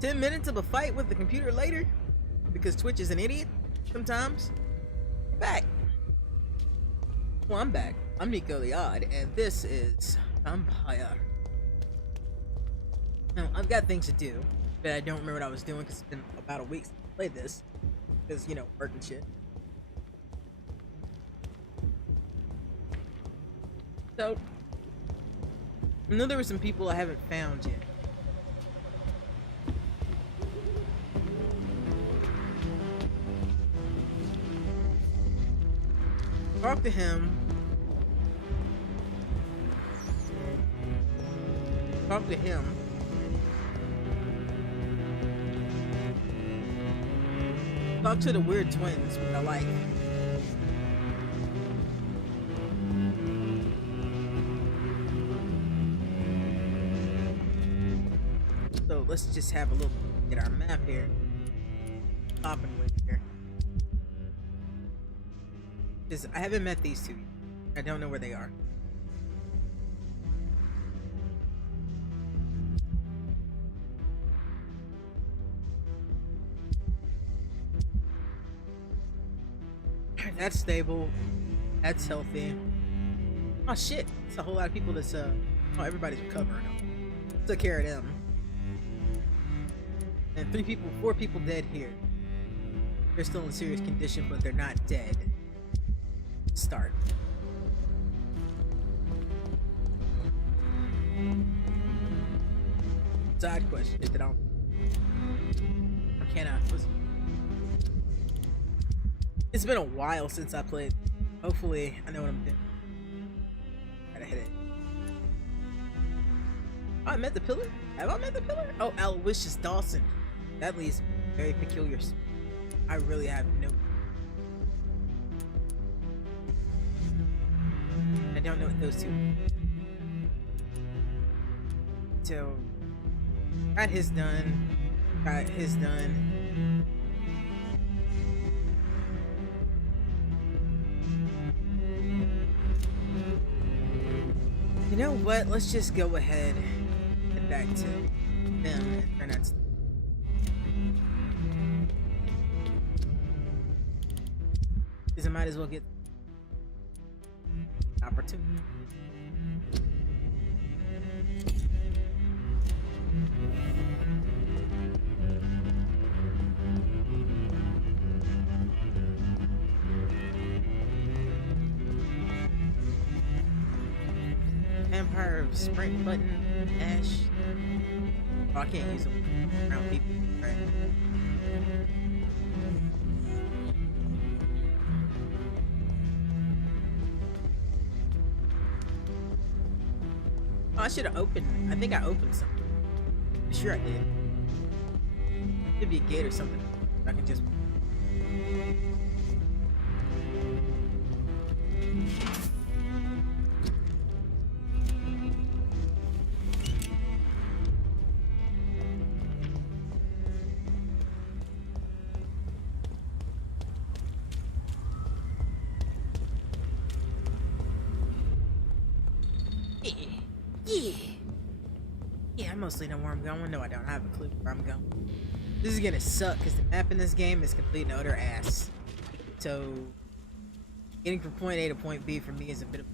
10 minutes of a fight with the computer later, because Twitch is an idiot sometimes. We're back. Well, I'm back. I'm Nico the Odd, and this is Vampyr. Now, I've got things to do, but I don't remember what I was doing because it's been about a week since I played this. Because, you know, work and shit. So, I know there were some people I haven't found yet. Talk to him. Talk to him. Talk to the weird twins, which I like. So let's just have a look at our map here. Popping with here. Because I haven't met these two. I don't know where they are. That's stable. That's healthy. Oh shit! It's a whole lot of people that's oh, everybody's recovering. Took care of them. And 4 people dead here. They're still in serious condition, but they're not dead. Start. Side question is that it's been a while since I played. Hopefully, I know what I'm doing. Gotta hit it. Oh, I met the pillar? Have I met the pillar? Oh, Aloysius Dawson. That leaves very peculiar. I really have no. I don't know what those two. So, got his done. Got his done. You know what? Let's just go ahead and head back to them and turn that. Because I might as well get opportunity. Vampyr sprint button, dash. Oh, I can't use them around people. Right. Oh, I should have opened. I think I opened something. I'm sure I did. Could be a gate or something. I can just. Yeah, I mostly know where I'm going. No, I don't. I have a clue where I'm going. This is gonna suck because the map in this game is complete and utter ass. So, getting from point A to point B for me is a bit of.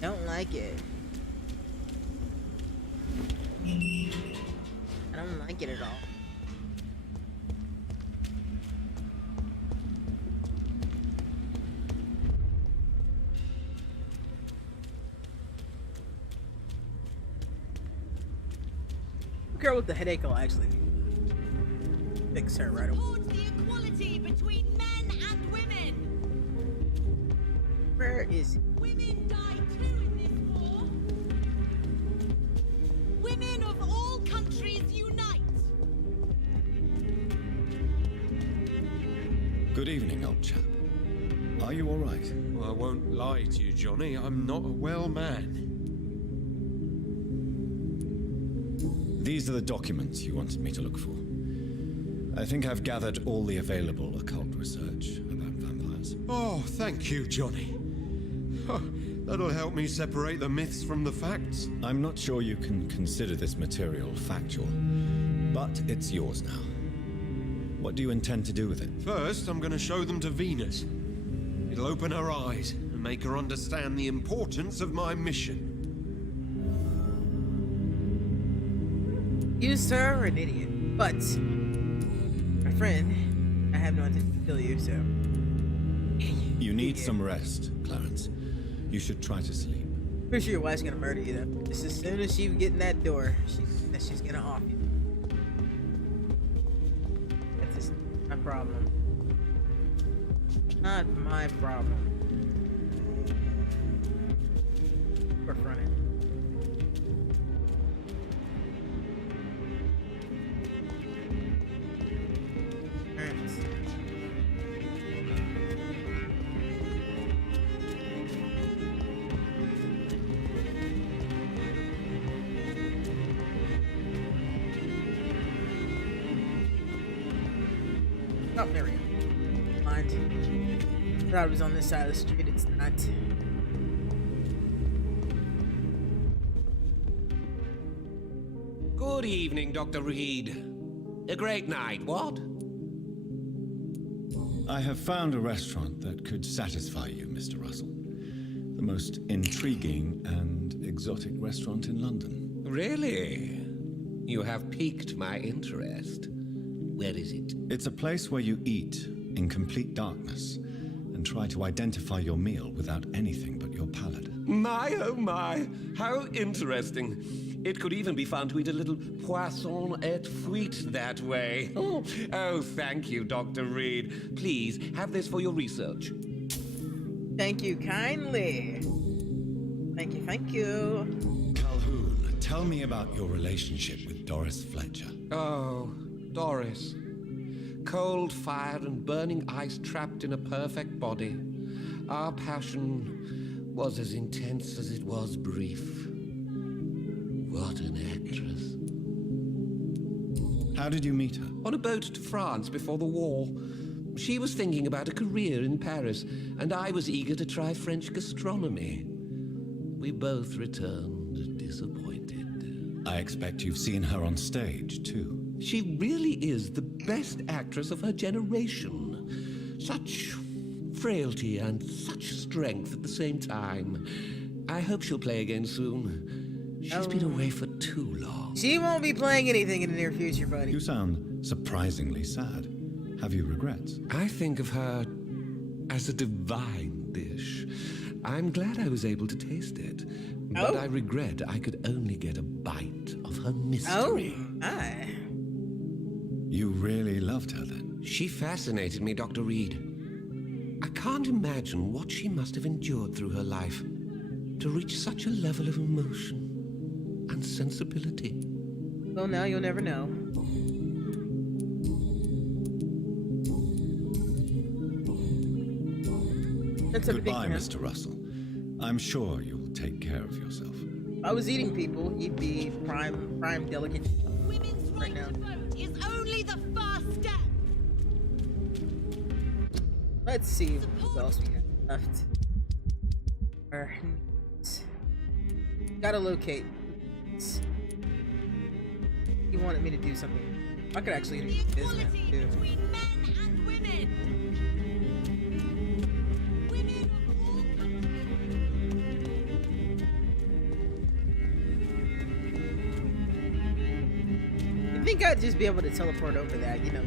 Don't like it. I don't like it at all. Girl with the headache will actually fix her right away. Towards the equality between men and women. Where is it? Women die too in this war. Women of all countries unite. Good evening, old chap. Are you all right? Well, I won't lie to you, Johnny. I'm not a well man. These are the documents you wanted me to look for. I think I've gathered all the available occult research about vampires. Oh, thank you, Johnny. Oh, That'll help me separate the myths from the facts. I'm not sure you can consider this material factual, but it's yours now. What do you intend to do with it? First, I'm gonna show them to Venus. It'll open her eyes and make her understand the importance of my mission. You, sir, are an idiot. But, my friend, I have no intention to kill you, so... You need some rest, Clarence. You should try to sleep. Pretty sure your wife's gonna murder you, though. Just as soon as she get in that door, she's gonna off you. That's just my problem. Not my problem. We're fronting. Oh, there we go. Mind. Thought it was on this side of the street. It's not. Good evening, Dr. Reed. A great night, what? I have found a restaurant that could satisfy you, Mr. Russell. The most intriguing and exotic restaurant in London. Really? You have piqued my interest. Where is it? It's a place where you eat in complete darkness and try to identify your meal without anything but your palate. My, oh my, how interesting. It could even be fun to eat a little poisson et frite that way. Oh, thank you, Dr. Reed. Please, have this for your research. Thank you kindly. Thank you, thank you. Calhoun, tell me about your relationship with Doris Fletcher. Oh, Doris. Cold-fired and burning ice trapped in a perfect body. Our passion was as intense as it was brief. What an actress. How did you meet her? On a boat to France before the war. She was thinking about a career in Paris, and I was eager to try French gastronomy. We both returned disappointed. I expect you've seen her on stage, too. She really is the best actress of her generation. Such frailty and such strength at the same time. I hope she'll play again soon. She's been away for too long. She won't be playing anything in the near future, buddy. You sound surprisingly sad. Have you regrets? I think of her as a divine dish. I'm glad I was able to taste it. But I regret I could only get a bite of her mystery. Oh, aye. You really loved her then? She fascinated me, Dr. Reed. I can't imagine what she must have endured through her life to reach such a level of emotion and sensibility. Well, now you'll never know. That's Goodbye, Mr. Russell. I'm sure you'll take care of yourself. If I was eating people, you'd be prime delicate. Women's right now. to vote is only the first step. Let's see what else we got left. Gotta locate. He wanted me to do something. I could actually do The this now, equality too. between men and women. Women of all. I think I'd just be able to teleport over that, you know,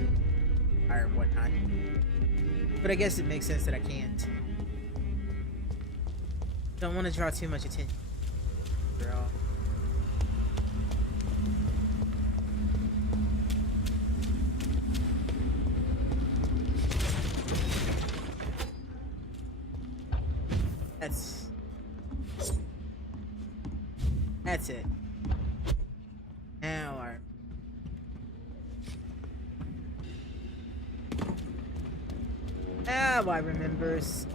or whatnot. But I guess it makes sense that I can't. Don't want to draw too much attention. After all. That's it. Now our I remembers.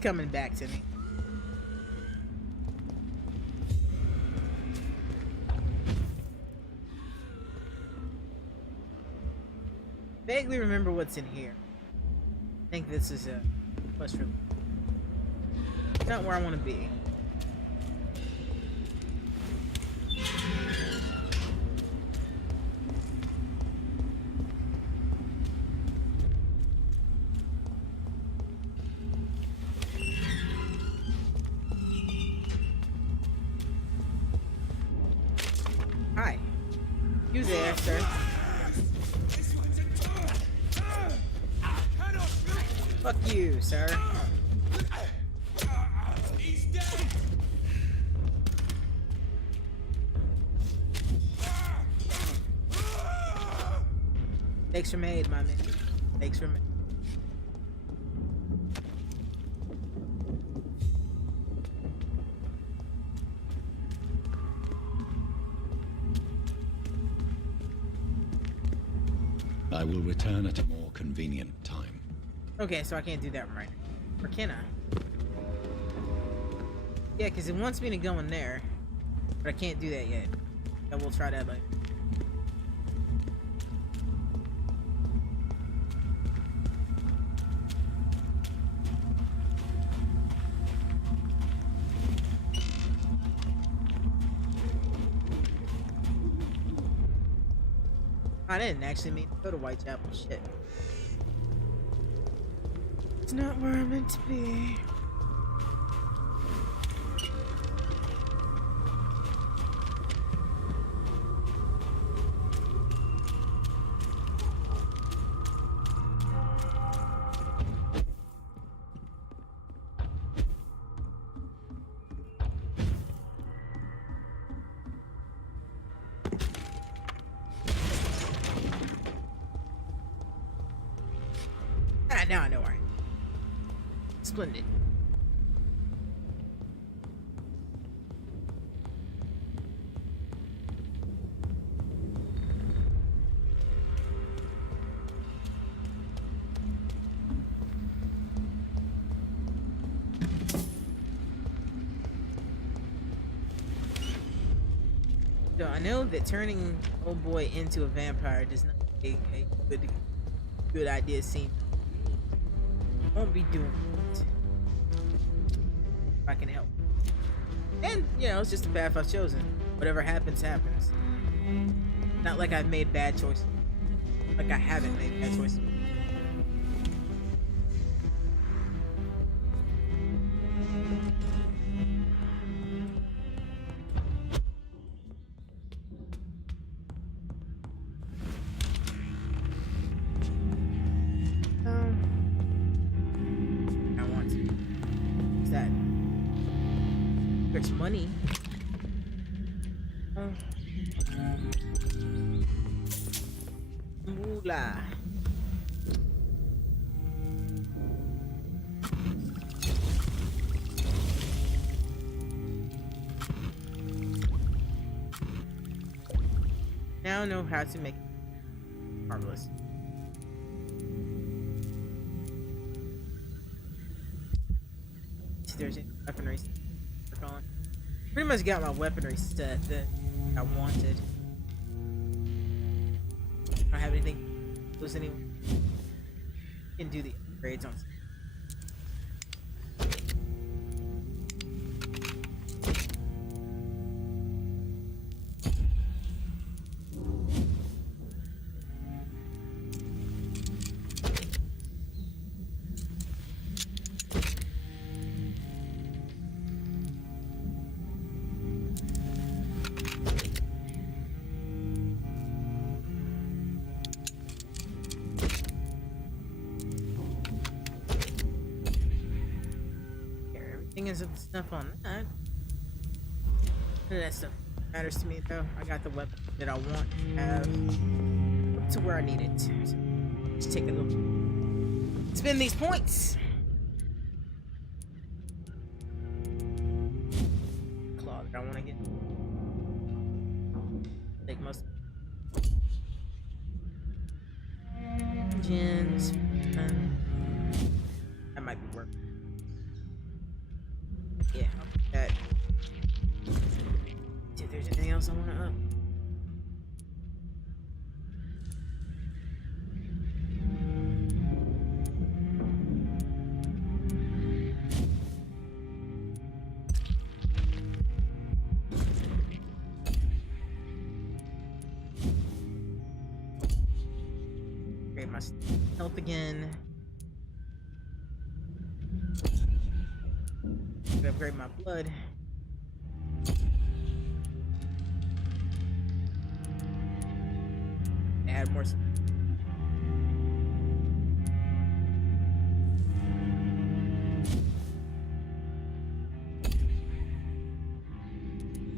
coming back to me. Vaguely remember what's in here. I think this is a quest room. Not where I want to be. Hi. You there, sir? Fuck you, sir. He's dead. Thanks for made, my man. Thanks for made. I will return at a more convenient time. Okay, so I can't do that right now. Or can I? Yeah, because it wants me to go in there. But I can't do that yet. So we'll try that later. I didn't actually mean to go to Whitechapel. Shit. It's not where I'm meant to be. Now I know where I am. Splendid. So I know that turning old boy into a vampire does not make a good idea seem. Won't be doing it. If I can help. And, you know, it's just the path I've chosen. Whatever happens, happens. Not like I've made bad choices. Like I haven't made bad choices. There's money. Moolah. Now I know how to make it harmless. See, there's weaponry. Pretty much got my weaponry set that I wanted. I don't have anything close anyway. Can do the upgrades on. Is the stuff on that. None of that stuff matters to me though. I got the weapon that I want to have up to where I need it. So just take a look. Spend these points. Claw that I want to get. Take most. Gens. That might be worth. Yeah, I'll put that. See if there's anything else I want to up. Upgrade my health again. Upgrade my blood. Add more.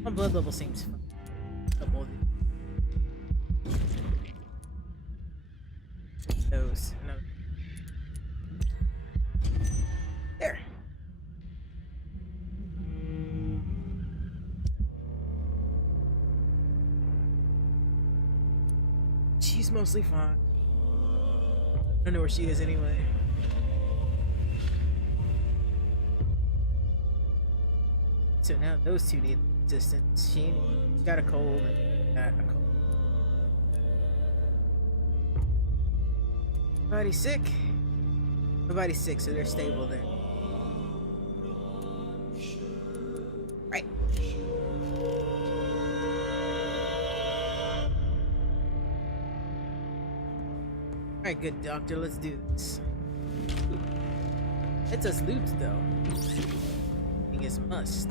My blood level seems fine. Couple of those. No. There. She's mostly fine. I don't know where she is anyway. So now those two need assistance. She got a cold and got a cold. Nobody's sick. Nobody's sick, so they're stable then. Right. Alright, good doctor, let's do this. It's us loot though. Thing is must.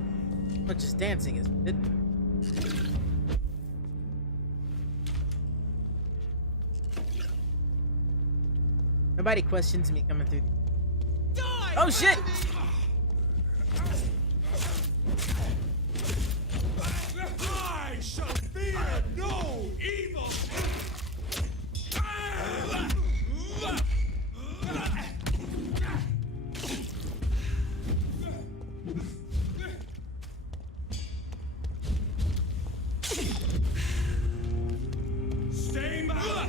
Not just dancing is good. Nobody questions me coming through. Die! Oh shit! I shall fear no evil! Stay back!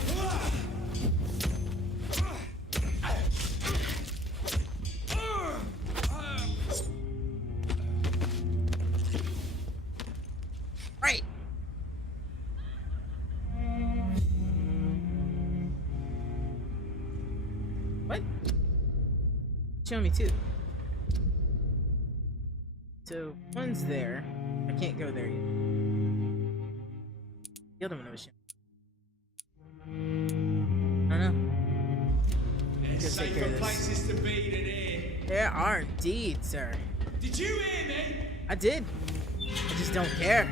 Right. What? Show me too. So one's there. I can't go there yet. The other one was showing. I don't know. There's Just take care safer of this. places to be than here. There are indeed, sir. Did you hear me? I did. I just don't care.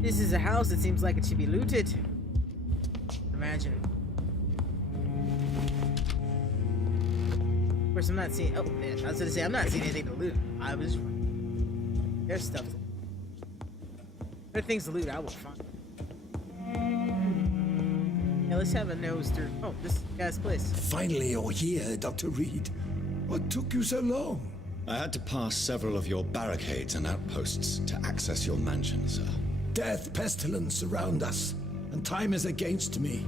This is a house that seems like it should be looted. Imagine. Of course, I'm not seeing. Oh, man, I was gonna say I'm not seeing anything to loot. I was. There's stuff. There are things to loot. I will find. Yeah, let's have a nose through. Oh, this guy's place. Finally, you're here, Dr. Reed. What took you so long? I had to pass several of your barricades and outposts to access your mansion, sir. Death, pestilence surround us, and time is against me.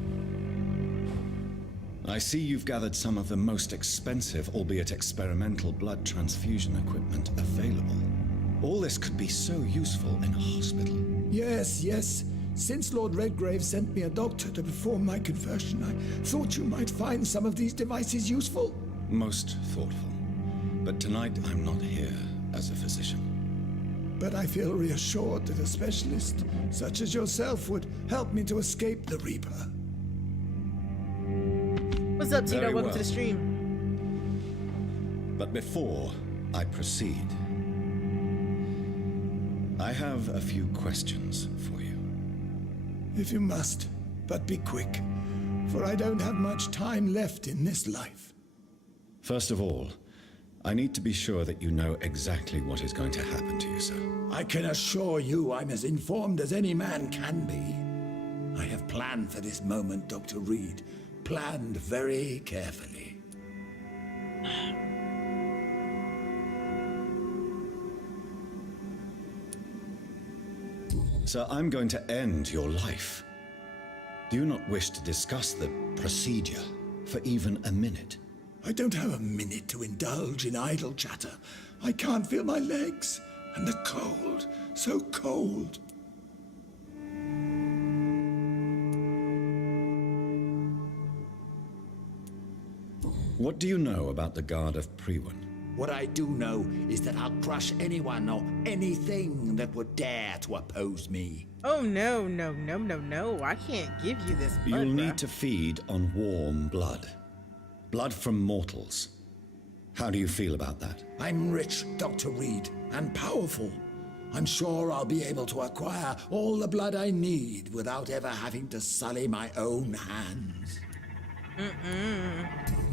I see you've gathered some of the most expensive, albeit experimental, blood transfusion equipment available. All this could be so useful in a hospital. Yes, yes. Since Lord Redgrave sent me a doctor to perform my conversion, I thought you might find some of these devices useful. Most thoughtful. But tonight I'm not here as a physician. But I feel reassured that a specialist such as yourself would help me to escape the Reaper. What's up, Tito? Very Welcome to well. the stream. But before I proceed, I have a few questions for you. If you must, but be quick, for I don't have much time left in this life. First of all, I need to be sure that you know exactly what is going to happen to you, sir. I can assure you I'm as informed as any man can be. I have planned for this moment, Dr. Reed. Planned very carefully. Sir, I'm going to end your life. Do you not wish to discuss the procedure for even a minute? I don't have a minute to indulge in idle chatter. I can't feel my legs. And the cold, so cold. What do you know about the Guard of Priwen? What I do know is that I'll crush anyone or anything that would dare to oppose me. Oh no, no, no, no, no. I can't give you this blood, You'll bruh. need to feed on warm blood. Blood from mortals. How do you feel about that? I'm rich, Dr. Reed, and powerful. I'm sure I'll be able to acquire all the blood I need without ever having to sully my own hands.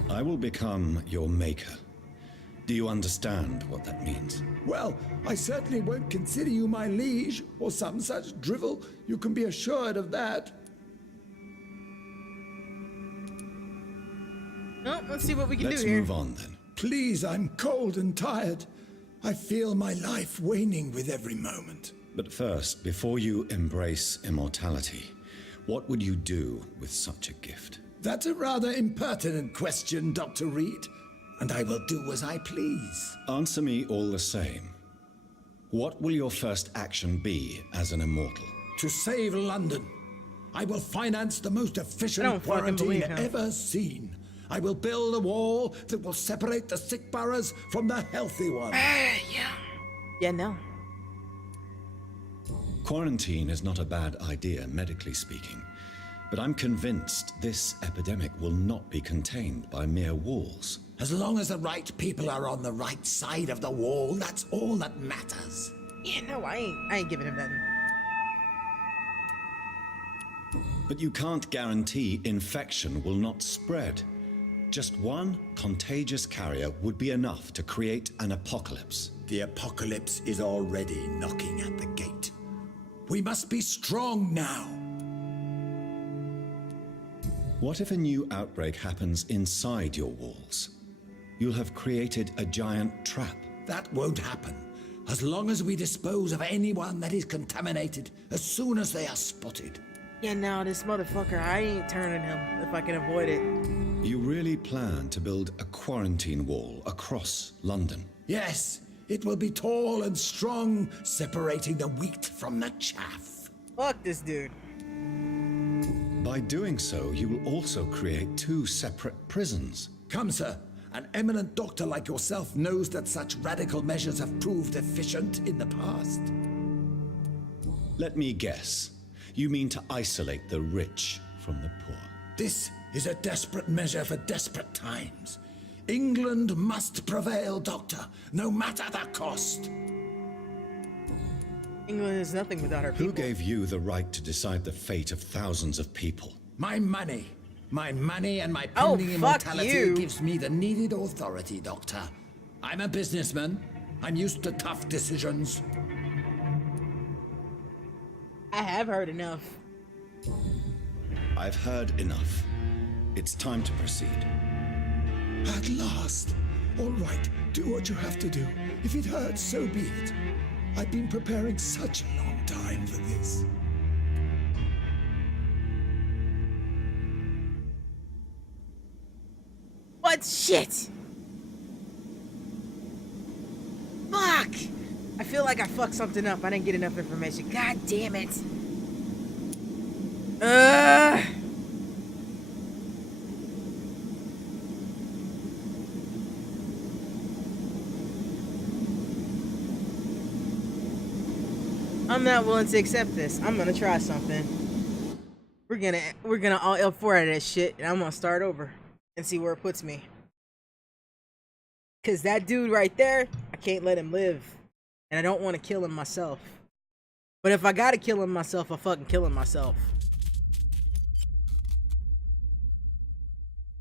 I will become your maker. Do you understand what that means? Well, I certainly won't consider you my liege or some such drivel. You can be assured of that. Oh, let's see what we can Let's do here. move on then. Please, I'm cold and tired. I feel my life waning with every moment. But first, before you embrace immortality, what would you do with such a gift? That's a rather impertinent question, Dr. Reed, and I will do as I please. Answer me all the same. What will your first action be as an immortal? To save London, I will finance the most I efficient don't fucking quarantine believe him. ever seen. I will build a wall that will separate the sick boroughs from the healthy ones. Yeah, no. Quarantine is not a bad idea, medically speaking. But I'm convinced this epidemic will not be contained by mere walls. As long as the right people are on the right side of the wall, that's all that matters. Yeah, no, I ain't giving him nothing. But you can't guarantee infection will not spread. Just one contagious carrier would be enough to create an apocalypse. The apocalypse is already knocking at the gate. We must be strong now. What if a new outbreak happens inside your walls? You'll have created a giant trap. That won't happen. As long as we dispose of anyone that is contaminated as soon as they are spotted. Yeah, no, this motherfucker, I ain't turning him if I can avoid it. You really plan to build a quarantine wall across London? Yes, it will be tall and strong, separating the wheat from the chaff. Fuck this dude. By doing so, you will also create two separate prisons. Come, sir. An eminent doctor like yourself knows that such radical measures have proved efficient in the past. Let me guess. You mean to isolate the rich from the poor? This is a desperate measure for desperate times. England must prevail, Doctor, no matter the cost. England is nothing without her people. Who gave you the right to decide the fate of thousands of people? My money and my Oh, pending fuck immortality you. gives me the needed authority, Doctor. I'm a businessman. I'm used to tough decisions. I have heard enough. I've heard enough. It's time to proceed. At last. All right, do what you have to do. If it hurts, so be it. I've been preparing such a long time for this. What shit? Fuck! I feel like I fucked something up. I didn't get enough information. God damn it. I'm not willing to accept this. I'm gonna try something. We're gonna all L4 out of that shit, and I'm gonna start over and see where it puts me. Cause that dude right there, I can't let him live. And I don't want to kill him myself. But if I gotta kill him myself, I'll fucking kill him myself.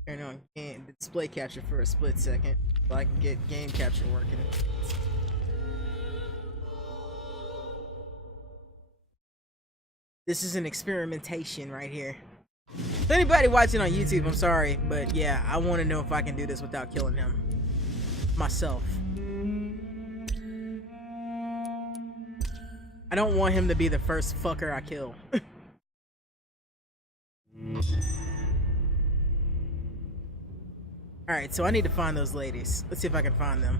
Turn on display capture for a split second so I can get game capture working. This is an experimentation right here. To anybody watching on YouTube, I'm sorry, but yeah, I want to know if I can do this without killing him myself. I don't want him to be the first fucker I kill. Alright, so I need to find those ladies. Let's see if I can find them.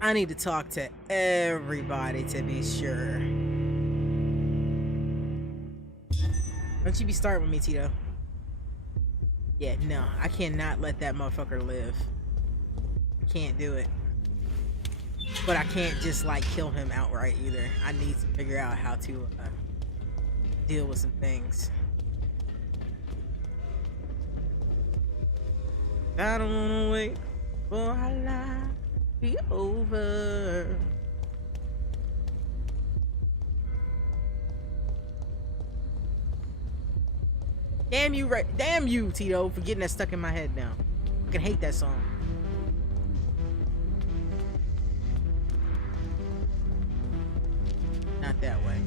I need to talk to everybody to be sure. Don't you be starting with me, Tito. Yeah, no, I cannot let that motherfucker live. I can't do it. But I can't just like kill him outright either. I need to figure out how to deal with some things. I don't wanna wait for our life to be over. Damn you, right? Damn you, Tito, for getting that stuck in my head now. I fucking hate that song. Not that way.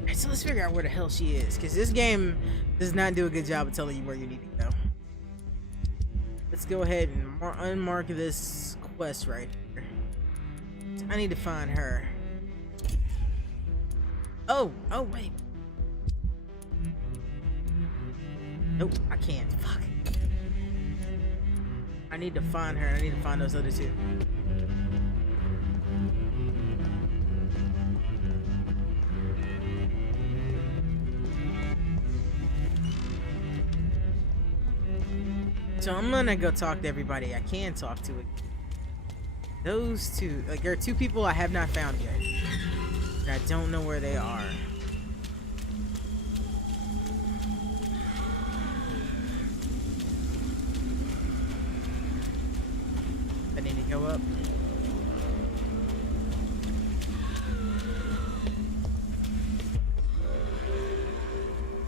Alright, so let's figure out where the hell she is, because this game does not do a good job of telling you where you need to go. Let's go ahead and unmark this quest right here. I need to find her. Oh, wait. Nope, I can't. Fuck. I need to find her. I need to find those other two. So I'm gonna go talk to everybody I can talk to. Those two, like, there are two people I have not found yet. And I don't know where they are. I need to go up.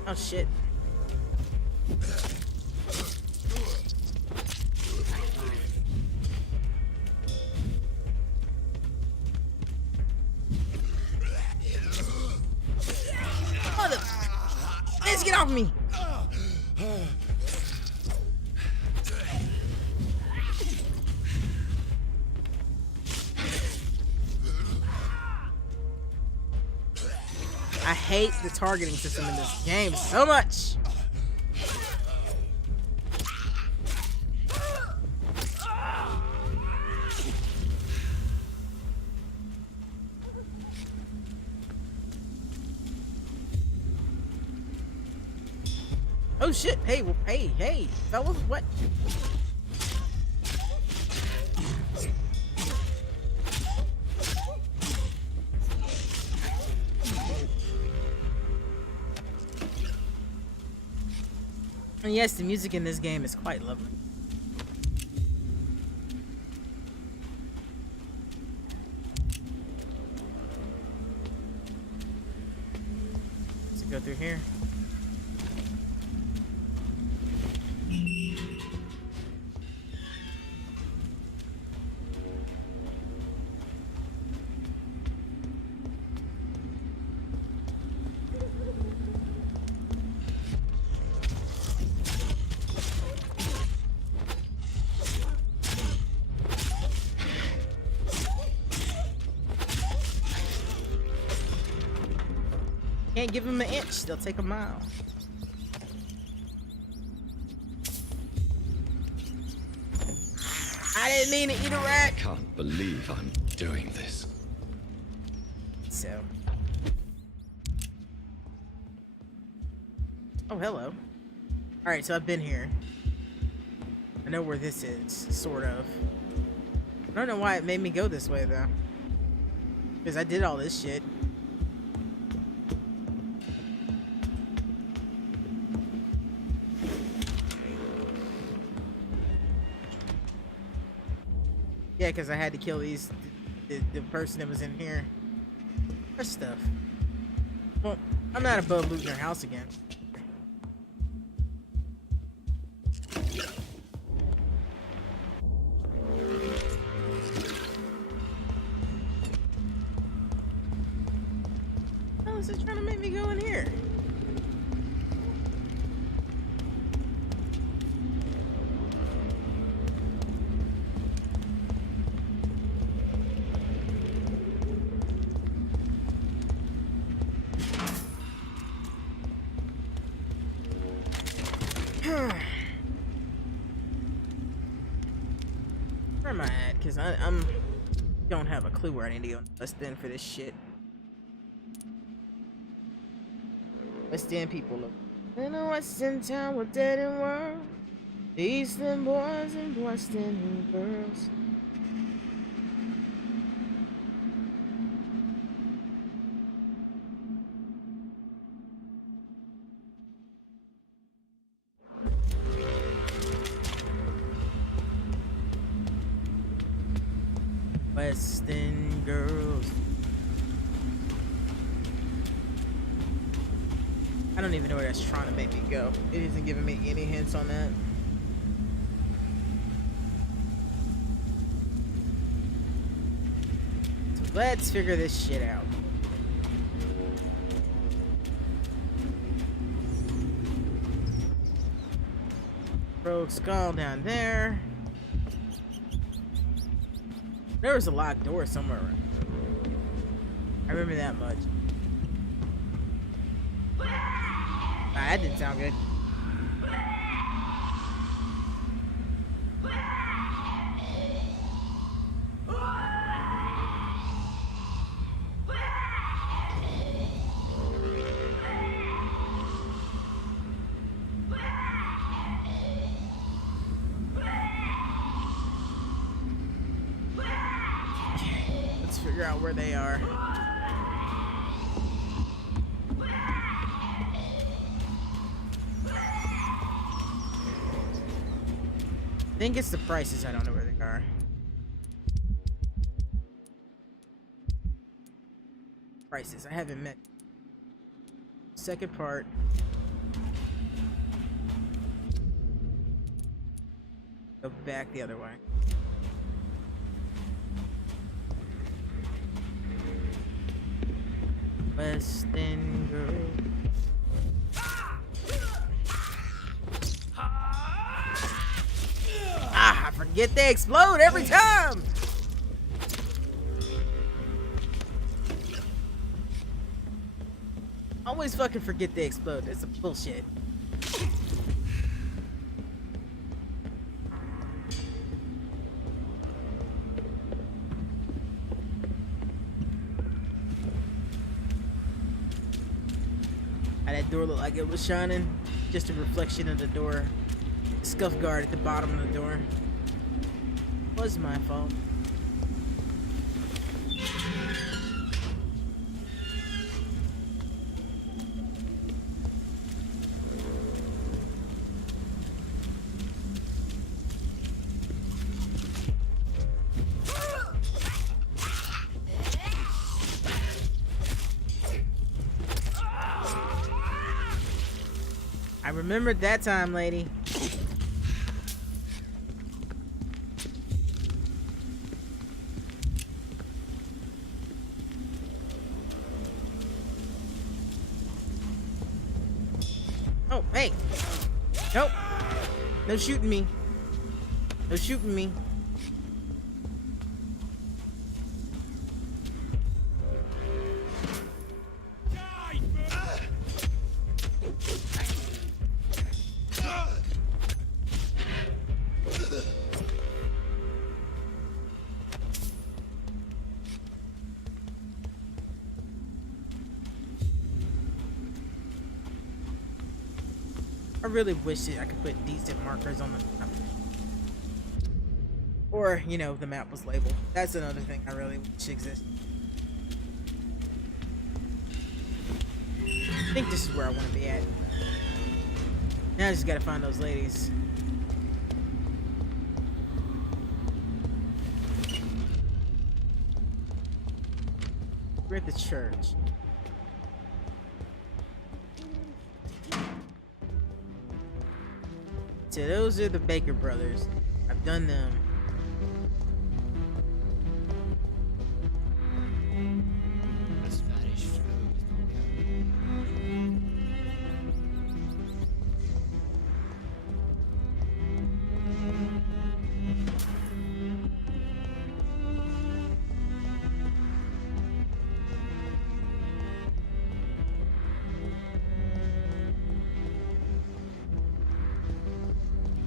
Oh shit. Get off me! I hate the targeting system in this game so much. Oh shit! Hey, hey, fellas, what? And yes, the music in this game is quite lovely. Let's go through here. Can't give them an inch, they'll take a mile. I didn't mean to eat a rat. I can't believe I'm doing this. So. Oh, hello. Alright, so I've been here. I know where this is, sort of. I don't know why it made me go this way, though. Because I did all this shit. Yeah, because I had to kill the person that was in here. That stuff. Well, I'm not above looting her house again. hell is it trying to make me go in here? Where am I at? Cause I'm don't have a clue where I need to go West End for this shit. West End people look. In a West End town with dead and world. East End boys and West End girls. West End girls. I don't even know where that's trying to make me go. It isn't giving me any hints on that. So let's figure this shit out. Rogue skull down there. There was a locked door somewhere. I remember that much. That didn't sound good. Let's figure out where they are. I think it's the prices. I don't know where they are. Prices. I haven't met. Second part. Go back the other way. West End girl. I forget they explode every time. Always fucking forget they explode. It's a bullshit. That door looked like it was shining. Just a reflection of the door. Scuff guard at the bottom of the door. Was my fault. I remembered that time, lady. Oh, hey. Nope. No shooting me. No shooting me. I really wish that I could put decent markers on the map. Or, you know, the map was labeled. That's another thing I really wish existed. I think this is where I want to be at. Now I just gotta find those ladies. We're at the church. So those are the Baker brothers. I've done them.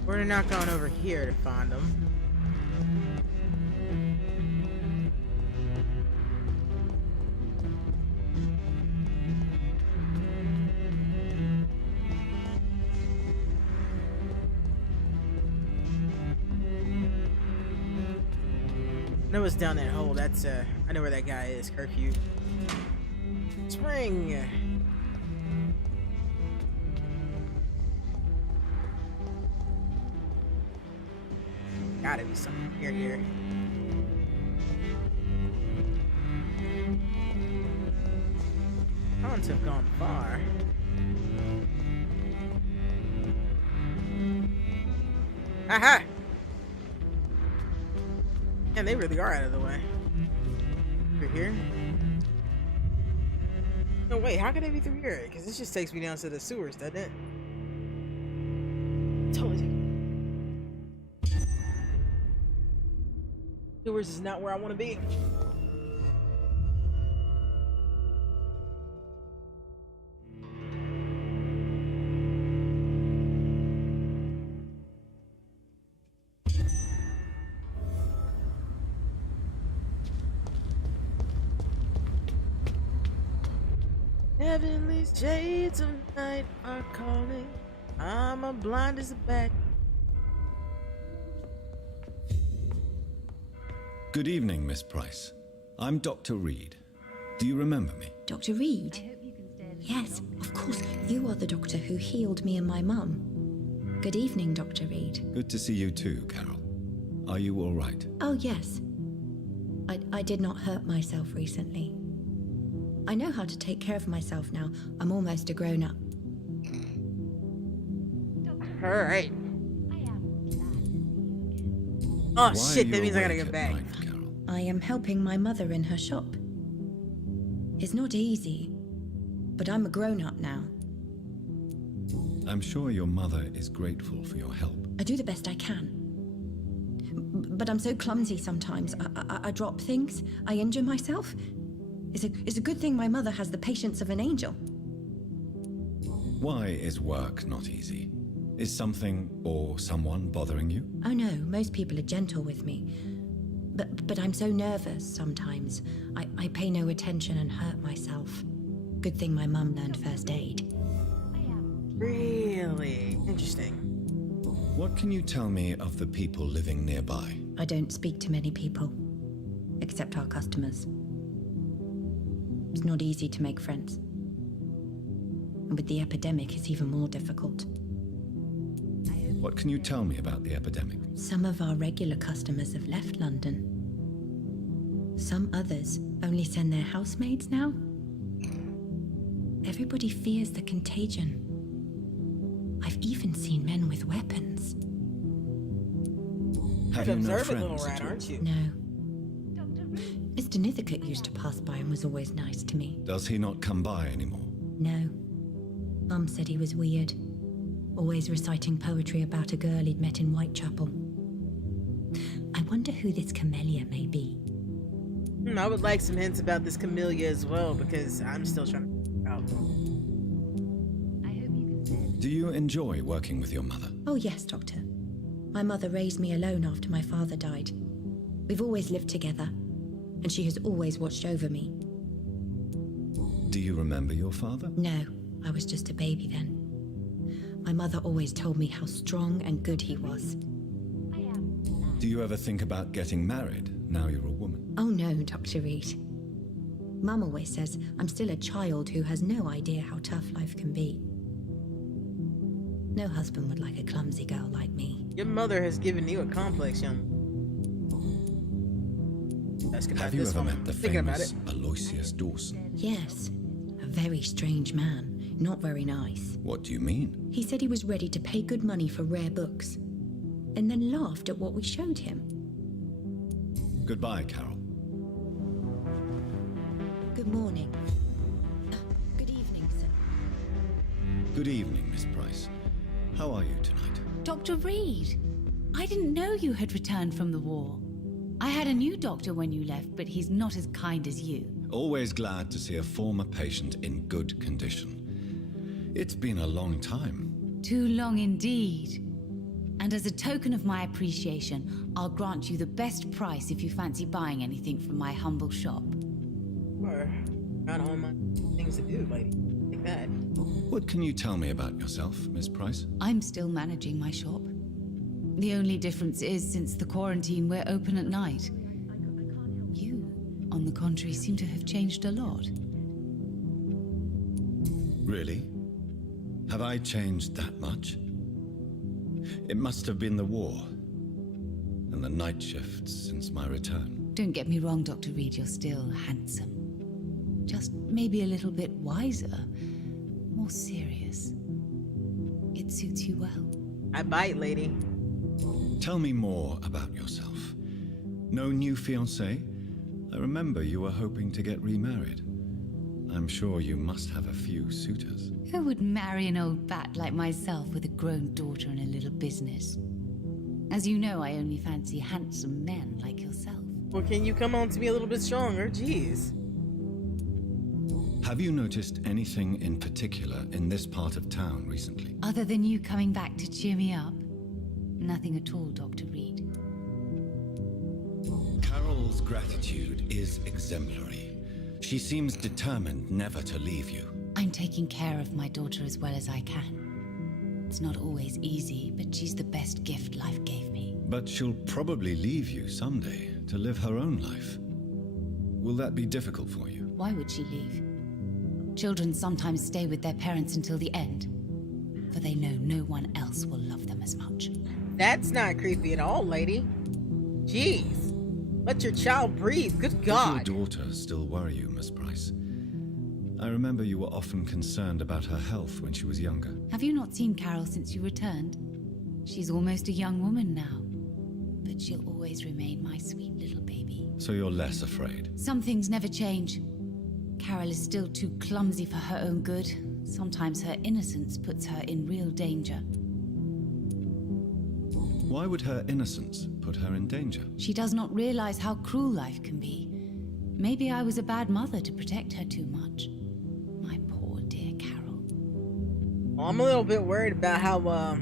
We're not going over here to find them. I know it's down that hole. That's I know where that guy is. Curfew. Spring. Gotta be something here. Cons have gone far. Aha! Man, they really are out of the way. Through here? No, wait, how can they be through here? Because this just takes me down to the sewers, doesn't it? Totally. Sewers is not where I want to be. Heavenly shades of night are calling. I'm a blind as a bat. Good evening, Miss Price. I'm Dr. Reed. Do you remember me? Dr. Reed? Yes, of course. You are the doctor who healed me and my mum. Good evening, Dr. Reed. Good to see you too, Carol. Are you all right? Oh, yes. I did not hurt myself recently. I know how to take care of myself now. I'm almost a grown-up. Alright. Oh Why shit, are that you means I gotta awake get at back. night, Carol? I am helping my mother in her shop. It's not easy, but I'm a grown-up now. I'm sure your mother is grateful for your help. I do the best I can. But I'm so clumsy sometimes. I drop things. I injure myself. It's a good thing my mother has the patience of an angel. Why is work not easy? Is something or someone bothering you? Oh no, most people are gentle with me. But I'm so nervous sometimes. I pay no attention and hurt myself. Good thing my mum learned first aid. Really? Interesting. What can you tell me of the people living nearby? I don't speak to many people, except our customers. It's not easy to make friends. And with the epidemic, it's even more difficult. What can you tell me about the epidemic? Some of our regular customers have left London. Some others only send their housemaids now. Everybody fears the contagion. I've even seen men with weapons. Have You're you an no observant little friends rat, at all? aren't you? No. Mr. Nithercote used to pass by and was always nice to me. Does he not come by anymore? No. Mum said he was weird. Always reciting poetry about a girl he'd met in Whitechapel. I wonder who this camellia may be. I would like some hints about this camellia as well, because I'm still trying to figure out. Do you enjoy working with your mother? Oh yes, Doctor. My mother raised me alone after my father died. We've always lived together, and she has always watched over me. Do you remember your father? No, I was just a baby then. My mother always told me how strong and good he was. Do you ever think about getting married now you're a woman? Oh no, Dr. Reed. Mum always says I'm still a child who has no idea how tough life can be. No husband would like a clumsy girl like me. Your mother has given you a complex, young. Have you ever met the Thinking about famous it. Aloysius Dawson? Yes, a very strange man. Not very nice. What do you mean? He said he was ready to pay good money for rare books, and then laughed at what we showed him. Goodbye, Carol. Good morning. Good evening, sir. Good evening, Miss Price. How are you tonight? Dr. Reed, I didn't know you had returned from the war. I had a new doctor when you left, but he's not as kind as you. Always glad to see a former patient in good condition. It's been a long time. Too long indeed. And as a token of my appreciation, I'll grant you the best price if you fancy buying anything from my humble shop. Or got all my things to do, lady. Like that. What can you tell me about yourself, Miss Price? I'm still managing my shop. The only difference is, since the quarantine, we're open at night. You, on the contrary, seem to have changed a lot. Really? Have I changed that much? It must have been the war and the night shifts since my return. Don't get me wrong, Dr. Reed, you're still handsome. Just maybe a little bit wiser, more serious. It suits you well. I bite, lady. Tell me more about yourself. No new fiancé? I remember you were hoping to get remarried. I'm sure you must have a few suitors. Who would marry an old bat like myself with a grown daughter and a little business? As you know, I only fancy handsome men like yourself. Well, can you come on to me a little bit stronger? Jeez. Have you noticed anything in particular in this part of town recently? Other than you coming back to cheer me up? Nothing at all, Dr. Reed. Carol's gratitude is exemplary. She seems determined never to leave you. I'm taking care of my daughter as well as I can. It's not always easy, but she's the best gift life gave me. But she'll probably leave you someday to live her own life. Will that be difficult for you? Why would she leave? Children sometimes stay with their parents until the end, for they know no one else will love them as much. That's not creepy at all, lady. Jeez. Let your child breathe. Good God. Does your daughter still worry you, Miss Price? I remember you were often concerned about her health when she was younger. Have you not seen Carol since you returned? She's almost a young woman now, but she'll always remain my sweet little baby. So you're less afraid? Some things never change. Carol is still too clumsy for her own good. Sometimes her innocence puts her in real danger. Why would her innocence put her in danger? She does not realize how cruel life can be. Maybe I was a bad mother to protect her too much. My poor dear Carol. Well, I'm a little bit worried about how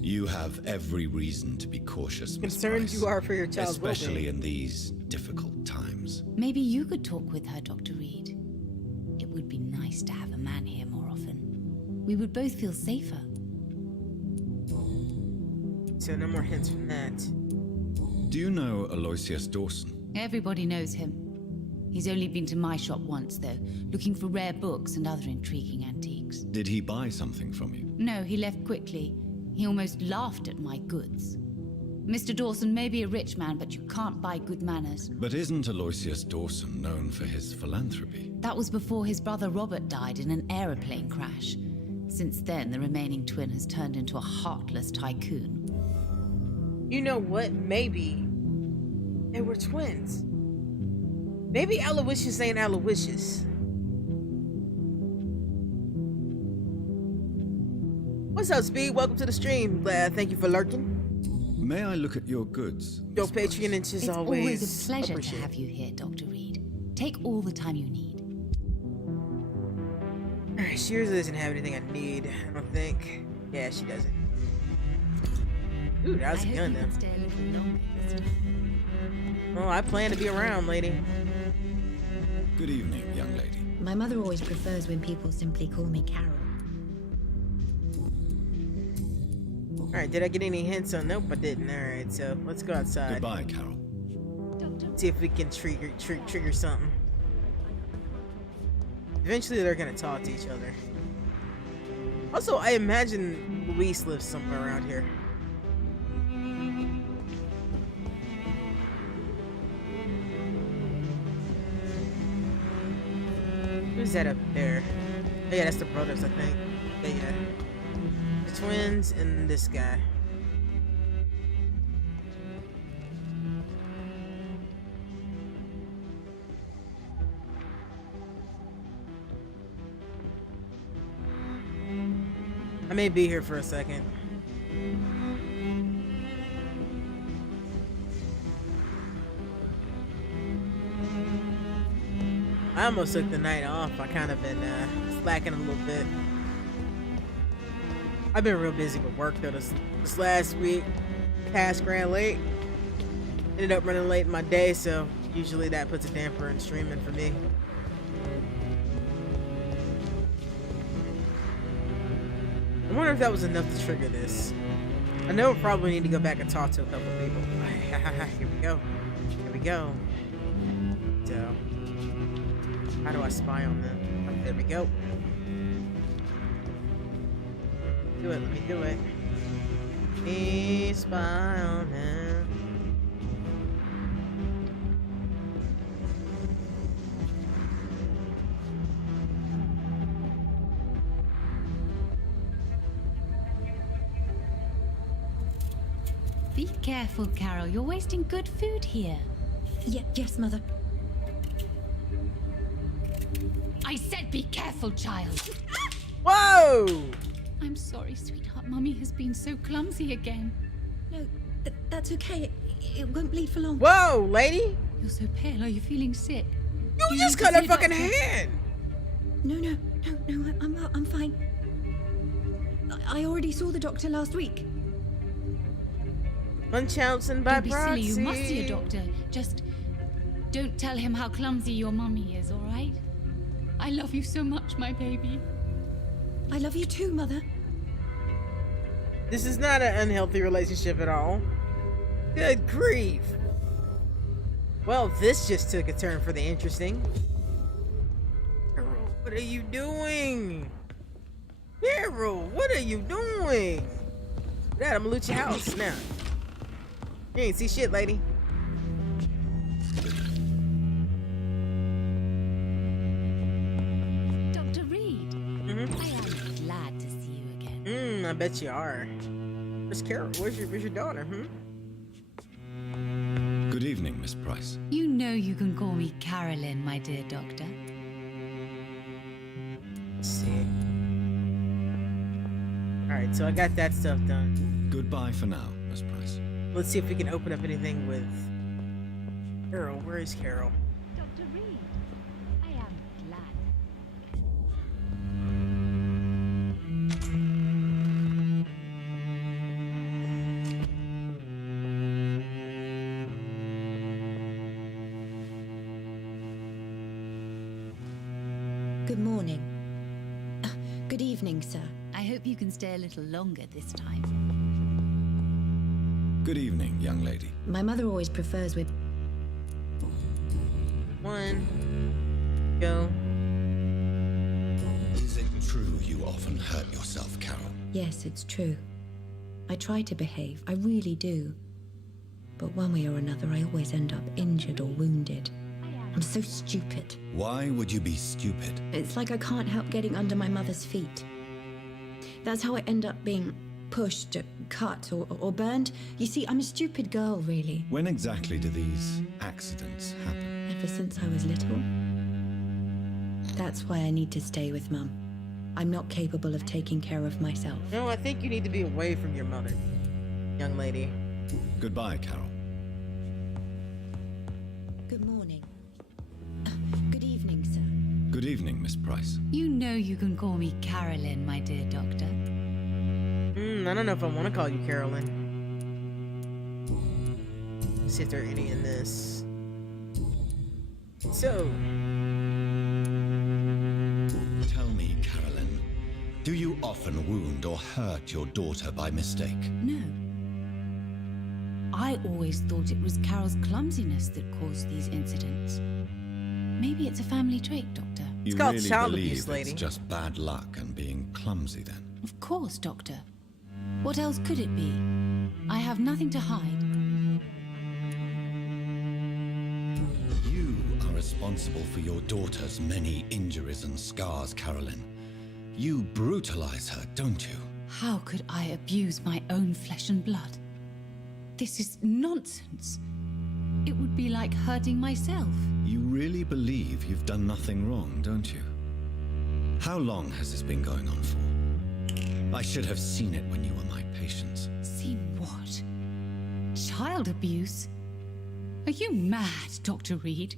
You have every reason to be cautious, Miss concerned Price. you are for your child's Especially well-being. in these difficult times. Maybe you could talk with her, Dr. Reed. It would be nice to have a man here more often. We would both feel safer. So no more hints from that. Do you know Aloysius Dawson? Everybody knows him. He's only been to my shop once, though, looking for rare books and other intriguing antiques. Did he buy something from you? No, he left quickly. He almost laughed at my goods. Mr. Dawson may be a rich man, but you can't buy good manners. But isn't Aloysius Dawson known for his philanthropy? That was before his brother Robert died in an aeroplane crash. Since then, the remaining twin has turned into a heartless tycoon. You know what? Maybe they were twins. Maybe Aloysius ain't Aloysius. What's up, Speed? Welcome to the stream. Thank you for lurking. May I look at your goods? Your Miss Price? patronage is It's always a pleasure to appreciated. have you here, Dr. Reed. Take all the time you need. Alright, she usually doesn't have anything I need, I don't think. Yeah, she doesn't. Ooh, that was a gun though. Stay a little longer this time. Well, I plan to be around, lady. Good evening, young lady. My mother always prefers when people simply call me Carol. Alright, did I get any hints on? Nope, I didn't. Alright, so let's go outside. Goodbye, Carol. See if we can trigger something. Eventually, they're gonna talk to each other. Also, I imagine Luis lives somewhere around here. Who's that up there? Oh, yeah, that's the brothers, I think. Yeah. The twins and this guy. I may be here for a second. I almost took the night off. I kind of been slacking a little bit. I've been real busy with work though this last week. Past grand late. Ended up running late in my day, so usually that puts a damper in streaming for me. I wonder if that was enough to trigger this. I know I probably need to go back and talk to a couple people. Here we go. Here we go. So, how do I spy on them? Oh, there we go. Do it. Let me do it. Me spy on them. Be careful, Carol. You're wasting good food here. Yes, Mother. I said be careful, child. Whoa! I'm sorry, sweetheart. Mummy has been so clumsy again. No, that's okay. It won't bleed for long. Whoa, lady! You're so pale. Are you feeling sick? You just cut her fucking hand! No, I'm fine. I already saw the doctor last week. Munchausen by Don't be silly. proxy. You must see a doctor. Just don't tell him how clumsy your mummy is, all right? I love you so much, my baby. I love you too, Mother. This is not an unhealthy relationship at all. Good grief. Well, this just took a turn for the interesting. Carol, what are you doing? Carol, what are you doing? Dad, I'm gonna loot your house now. You ain't see shit, lady. Dr. Reed, I am glad to see you again. I bet you are. Where's Carol? Where's your daughter, Good evening, Miss Price. You know you can call me Carolyn, my dear doctor. Let's see. Alright, so I got that stuff done. Goodbye for now, Miss Price. Let's see if we can open up anything with Carol. Where is Carol? Dr. Reed, I am glad. Good morning. Good evening, sir. I hope you can stay a little longer this time. Good evening, young lady. My mother always prefers with... One. Go. Is it true you often hurt yourself, Carol? Yes, it's true. I try to behave, I really do. But one way or another, I always end up injured or wounded. I'm so stupid. Why would you be stupid? It's like I can't help getting under my mother's feet. That's how I end up being pushed, cut, or burned. You see, I'm a stupid girl, really. When exactly do these accidents happen? Ever since I was little. That's why I need to stay with Mum. I'm not capable of taking care of myself. No, I think you need to be away from your mother, young lady. Goodbye, Carol. Good morning. Good evening, sir. Good evening, Miss Price. You know you can call me Carolyn, my dear doctor. I don't know if I want to call you Carolyn. Let's see if there are any in this. So. Tell me, Carolyn, do you often wound or hurt your daughter by mistake? No. I always thought it was Carol's clumsiness that caused these incidents. Maybe it's a family trait, Doctor. You called really child believe abuse, lady. it's just bad luck and being clumsy, then? Of course, Doctor. What else could it be? I have nothing to hide. You are responsible for your daughter's many injuries and scars, Carolyn. You brutalize her, don't you? How could I abuse my own flesh and blood? This is nonsense. It would be like hurting myself. You really believe you've done nothing wrong, don't you? How long has this been going on for? I should have seen it when you were my patients. See what? Child abuse? Are you mad, Dr. Reed?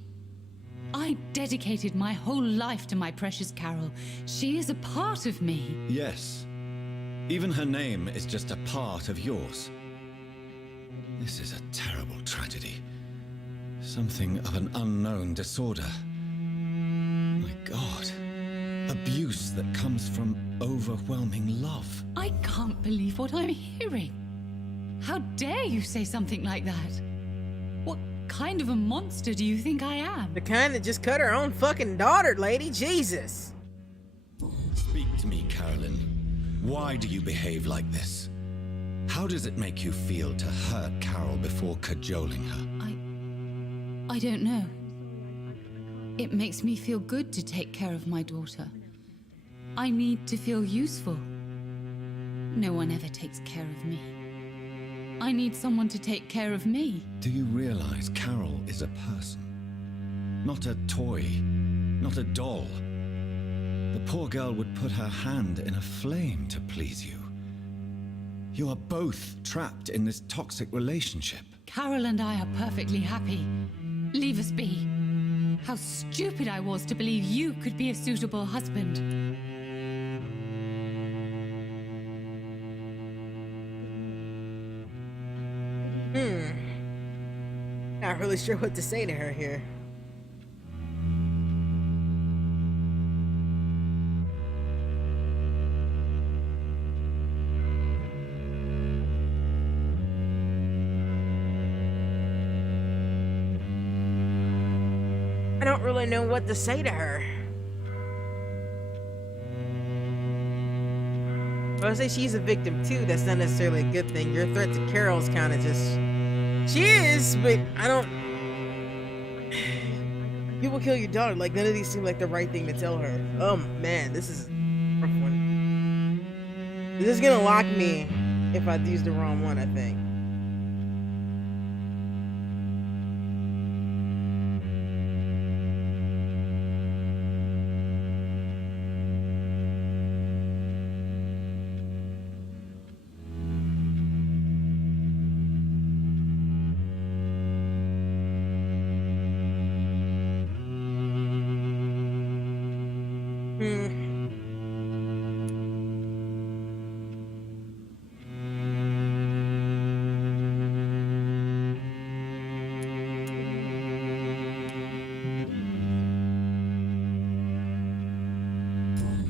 I dedicated my whole life to my precious Carol. She is a part of me. Yes, Even her name is just a part of yours. This is a terrible tragedy. Something of an unknown disorder. My God. Abuse that comes from overwhelming love. I can't believe what I'm hearing. How dare you say something like that? What kind of a monster do you think I am? The kind that just cut her own fucking daughter, lady. Jesus. Speak to me, Carolyn. Why do you behave like this? How does it make you feel to hurt Carol before cajoling her? I don't know. It makes me feel good to take care of my daughter. I need to feel useful. No one ever takes care of me. I need someone to take care of me. Do you realize Carol is a person? Not a toy, not a doll. The poor girl would put her hand in a flame to please you. You are both trapped in this toxic relationship. Carol and I are perfectly happy. Leave us be. How stupid I was to believe you could be a suitable husband. Not really sure what to say to her here. I don't really know what to say to her. I would say she's a victim too. That's not necessarily a good thing. Your threat to Carol's kind of just... She is, but I don't... People kill your daughter. Like, none of these seem like the right thing to tell her. Oh, man, this is a rough one. This is gonna lock me if I use the wrong one, I think.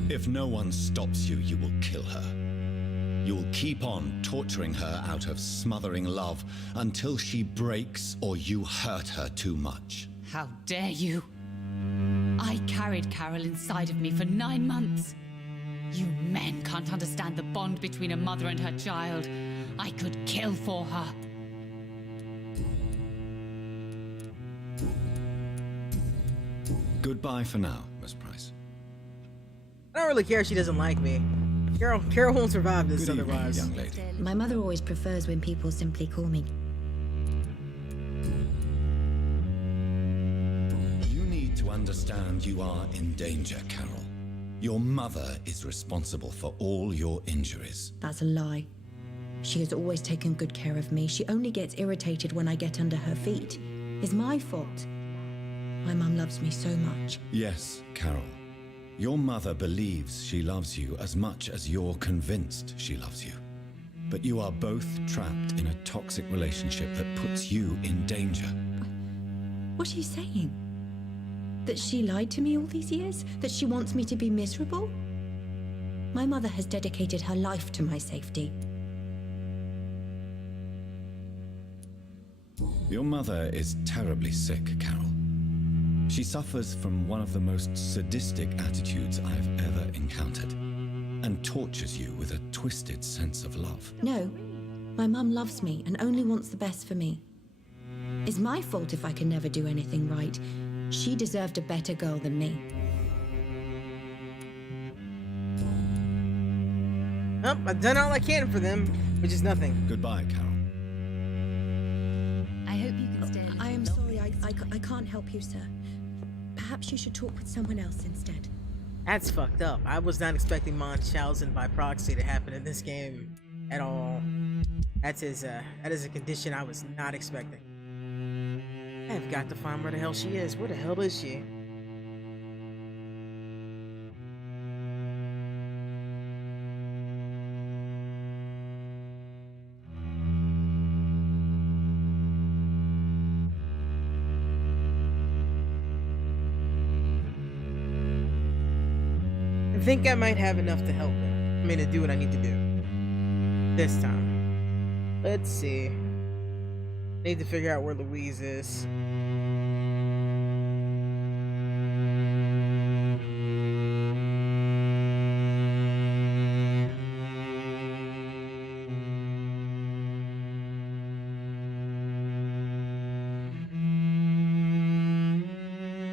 If no one stops you, you will kill her. You will keep on torturing her out of smothering love until she breaks or you hurt her too much. How dare you? I carried Carol inside of me for 9 months. You men can't understand the bond between a mother and her child. I could kill for her. Goodbye for now, Miss Price. I don't really care if she doesn't like me. Carol won't survive this Good evening, otherwise. young lady. My mother always prefers when people simply call me. You need to understand you are in danger, Carol. Your mother is responsible for all your injuries. That's a lie. She has always taken good care of me. She only gets irritated when I get under her feet. It's my fault. My mum loves me so much. Yes, Carol. Your mother believes she loves you as much as you're convinced she loves you. But you are both trapped in a toxic relationship that puts you in danger. What are you saying? That she lied to me all these years? That she wants me to be miserable? My mother has dedicated her life to my safety. Your mother is terribly sick, Carol. She suffers from one of the most sadistic attitudes I've ever encountered, and tortures you with a twisted sense of love. No, my mum loves me and only wants the best for me. It's my fault if I can never do anything right. She deserved a better girl than me. Oh, I've done all I can for them, which is nothing. Goodbye, Carol. I hope you can stay. I am sorry, I can't help you, sir. Perhaps you should talk with someone else instead. That's fucked up. I was not expecting Munchausen by proxy to happen in this game at all. That is a condition I was not expecting. I've got to find where the hell she is. Where the hell is she? think I might have enough to help him. I mean, to do what I need to do. This time. Let's see. Need to figure out where Louise is.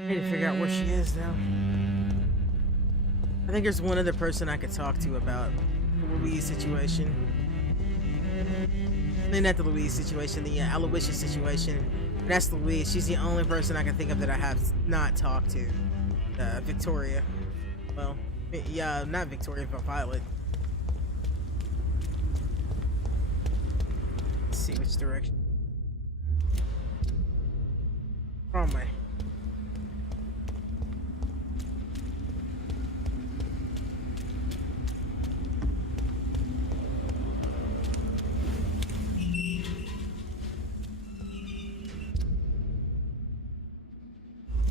Need to figure out where she is now. I think there's one other person I could talk to about the Louise situation. I mean, not the Louise situation, the Aloysius situation. And that's Louise. She's the only person I can think of that I have not talked to. Victoria. Well, yeah, not Victoria, but Violet. Let's see which direction. Wrong way.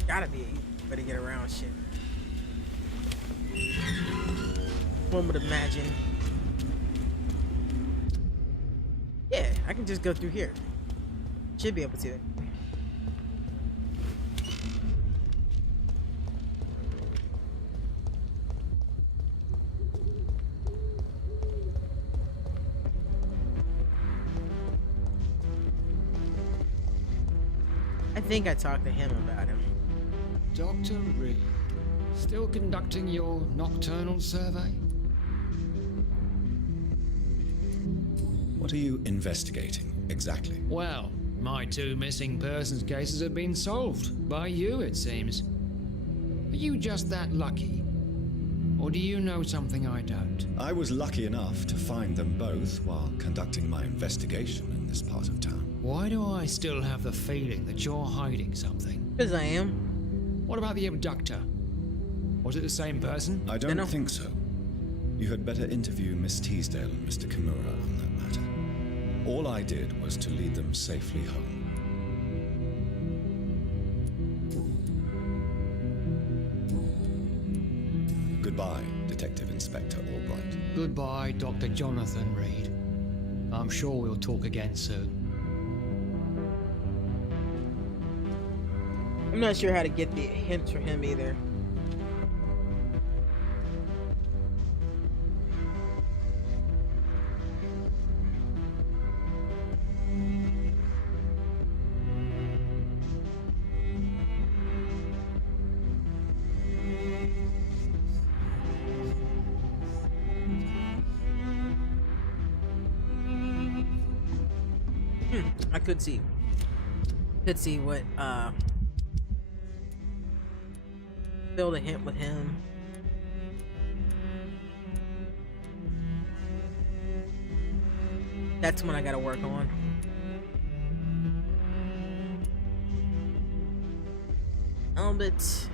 Gotta be an easy way to get around shit. One would imagine. Yeah, I can just go through here. Should be able to. I think I talked to him about him. Dr. Reed, still conducting your nocturnal survey? What are you investigating, exactly? Well, my 2 missing persons cases have been solved. By you, it seems. Are you just that lucky? Or do you know something I don't? I was lucky enough to find them both while conducting my investigation in this part of town. Why do I still have the feeling that you're hiding something? Because I am. What about the abductor? Was it the same person? I don't think so. You had better interview Miss Teasdale and Mr. Kimura on that matter. All I did was to lead them safely home. Goodbye, Detective Inspector Albright. Goodbye, Dr. Jonathan Reed. I'm sure we'll talk again soon. I'm not sure how to get the hints from him either. I could see what build a hint with him. That's what I gotta work on. Albert,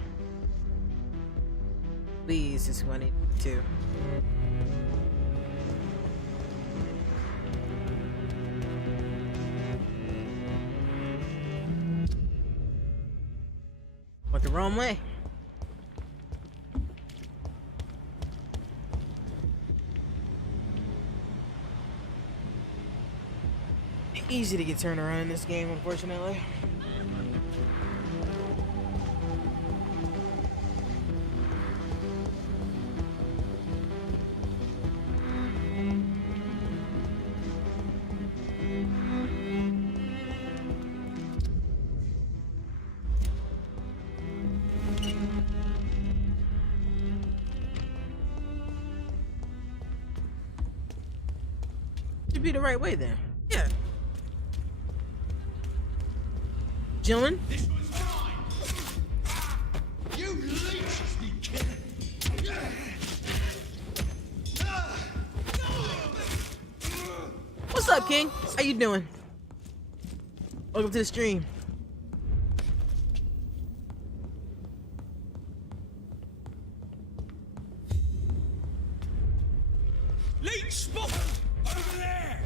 please, is who I need to. Went the wrong way. Easy to get turned around in this game, unfortunately. Should be the right way then. Yeah. Gentlemen? This was mine! You leeches be kidding! What's up, King? How you doing? Welcome to the stream. Leech spot! Over there!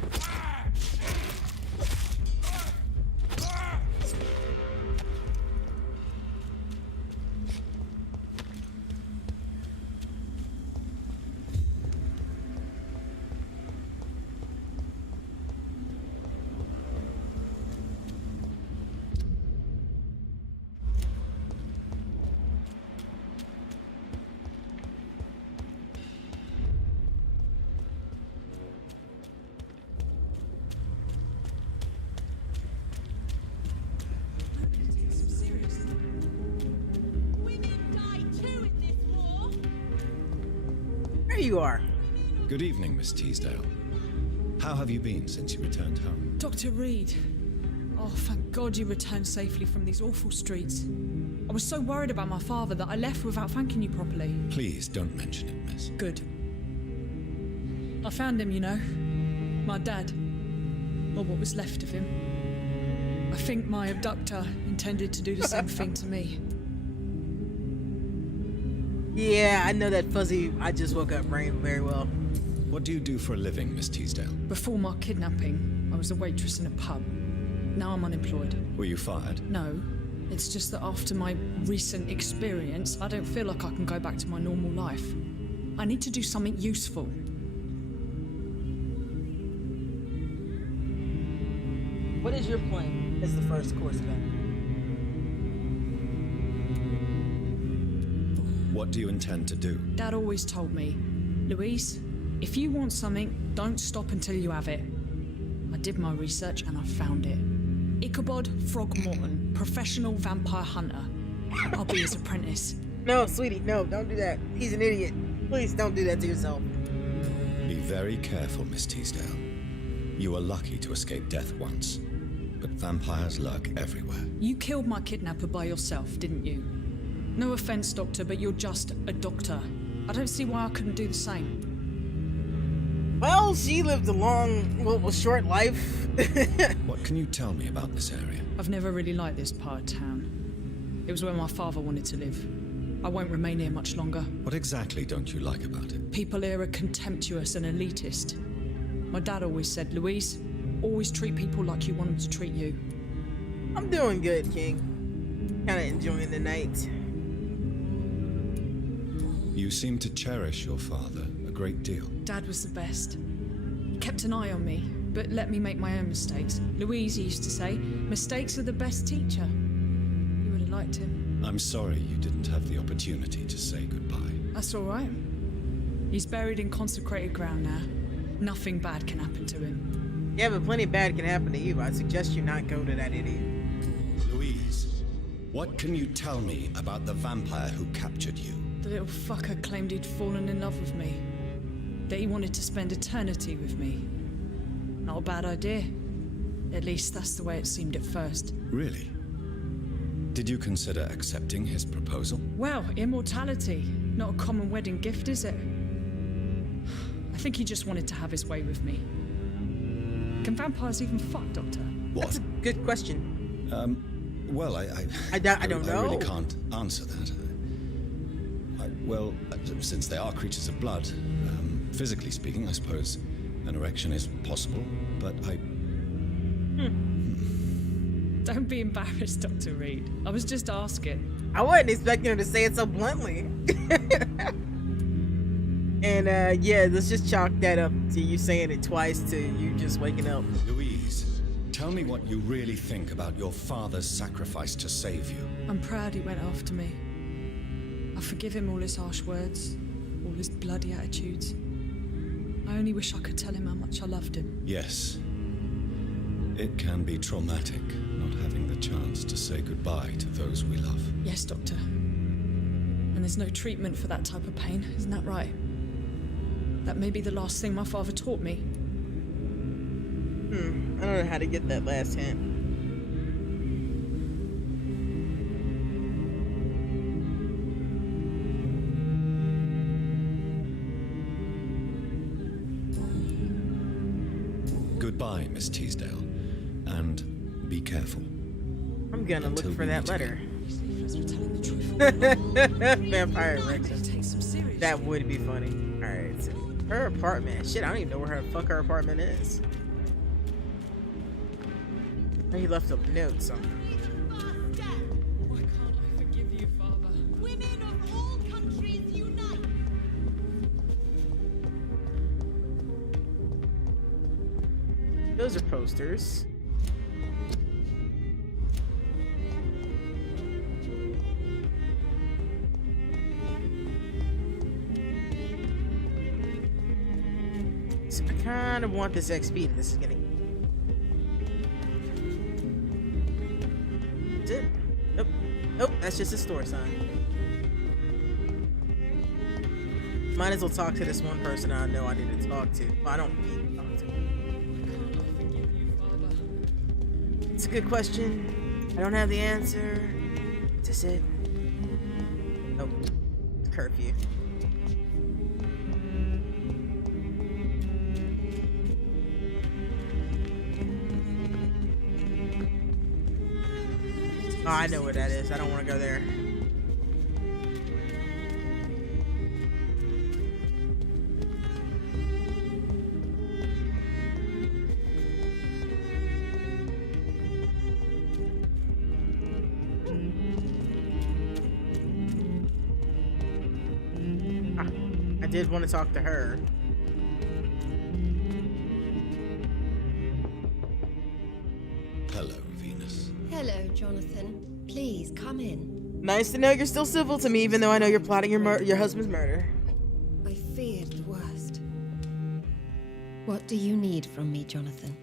you are. Good evening, Miss Teasdale. How have you been since you returned home? Dr. Reed. Oh, thank God you returned safely from these awful streets. I was so worried about my father that I left without thanking you properly. Please don't mention it, miss. Good. I found him, you know. My dad. Or what was left of him. I think my abductor intended to do the same thing to me. Yeah, I know that fuzzy I just woke up brain very well. What do you do for a living, Miss Teasdale? Before my kidnapping, I was a waitress in a pub. Now I'm unemployed. Were you fired? No. It's just that after my recent experience, I don't feel like I can go back to my normal life. I need to do something useful. What is your plan as the first course event? What do you intend to do? Dad always told me, Louise, if you want something, don't stop until you have it. I did my research and I found it. Ichabod Throgmorton, professional vampire hunter. I'll be his apprentice. No, sweetie, no, don't do that. He's an idiot. Please don't do that to yourself. Be very careful, Miss Teasdale. You were lucky to escape death once, but vampires lurk everywhere. You killed my kidnapper by yourself, didn't you? No offense, Doctor, but you're just a doctor. I don't see why I couldn't do the same. Well, she lived a long, well, short life. What can you tell me about this area? I've never really liked this part of town. It was where my father wanted to live. I won't remain here much longer. What exactly don't you like about it? People here are contemptuous and elitist. My dad always said, Louise, always treat people like you want them to treat you. I'm doing good, King. Kinda enjoying the night. You seem to cherish your father a great deal. Dad was the best. He kept an eye on me, but let me make my own mistakes. Louise used to say, mistakes are the best teacher. You would have liked him. I'm sorry you didn't have the opportunity to say goodbye. That's all right. He's buried in consecrated ground now. Nothing bad can happen to him. Yeah, but plenty bad can happen to you. I suggest you not go to that idiot. Louise, what can you tell me about the vampire who captured you? The little fucker claimed he'd fallen in love with me. That he wanted to spend eternity with me. Not a bad idea. At least that's the way it seemed at first. Really? Did you consider accepting his proposal? Well, immortality. Not a common wedding gift, is it? I think he just wanted to have his way with me. Can vampires even fuck, Doctor? What? That's a good question. Well, I don't know. I really can't answer that. Well, since they are creatures of blood, physically speaking, I suppose an erection is possible, but I... Don't be embarrassed, Dr. Reed. I was just asking. I wasn't expecting her to say it so bluntly. And yeah, let's just chalk that up to you saying it twice to you just waking up. Louise, tell me what you really think about your father's sacrifice to save you. I'm proud he went after me. I forgive him all his harsh words, all his bloody attitudes. I only wish I could tell him how much I loved him. Yes. It can be traumatic not having the chance to say goodbye to those we love. Yes, Doctor. And there's no treatment for that type of pain, isn't that right? That may be the last thing my father taught me. I don't know how to get that last hint. Goodbye, Miss Teasdale. And be careful. I'm gonna Until look for we that meet letter. Again. Vampire erection. That would be funny. Alright, so her apartment. Shit, I don't even know where the fuck her apartment is. He left a note somewhere. Why can't I forgive you, Father? Women of all countries unite! Those are posters. So I kind of want this XP that this is gonna. That's it. Nope. Nope, that's just a store sign. Might as well talk to this one person I know I need to talk to. Well, I don't need to talk to. It's a good question. I don't have the answer. Is this it? Nope. It's curfew. Oh, I know where that is. I don't want to go there. I did want to talk to her. Hello, Venus. Hello, Jonathan. Please, come in. Nice to know you're still civil to me, even though I know you're plotting your husband's murder. I feared the worst. What do you need from me, Jonathan?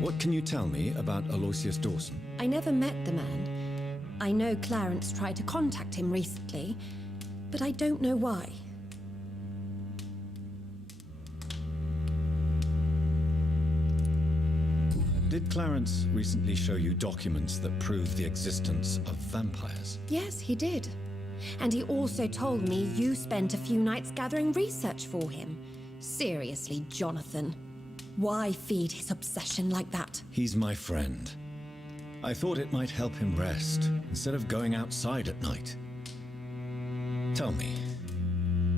What can you tell me about Aloysius Dawson? I never met the man. I know Clarence tried to contact him recently, but I don't know why. Did Clarence recently show you documents that prove the existence of vampires? Yes, he did. And he also told me you spent a few nights gathering research for him. Seriously, Jonathan. Why feed his obsession like that? He's my friend. I thought it might help him rest, instead of going outside at night. Tell me,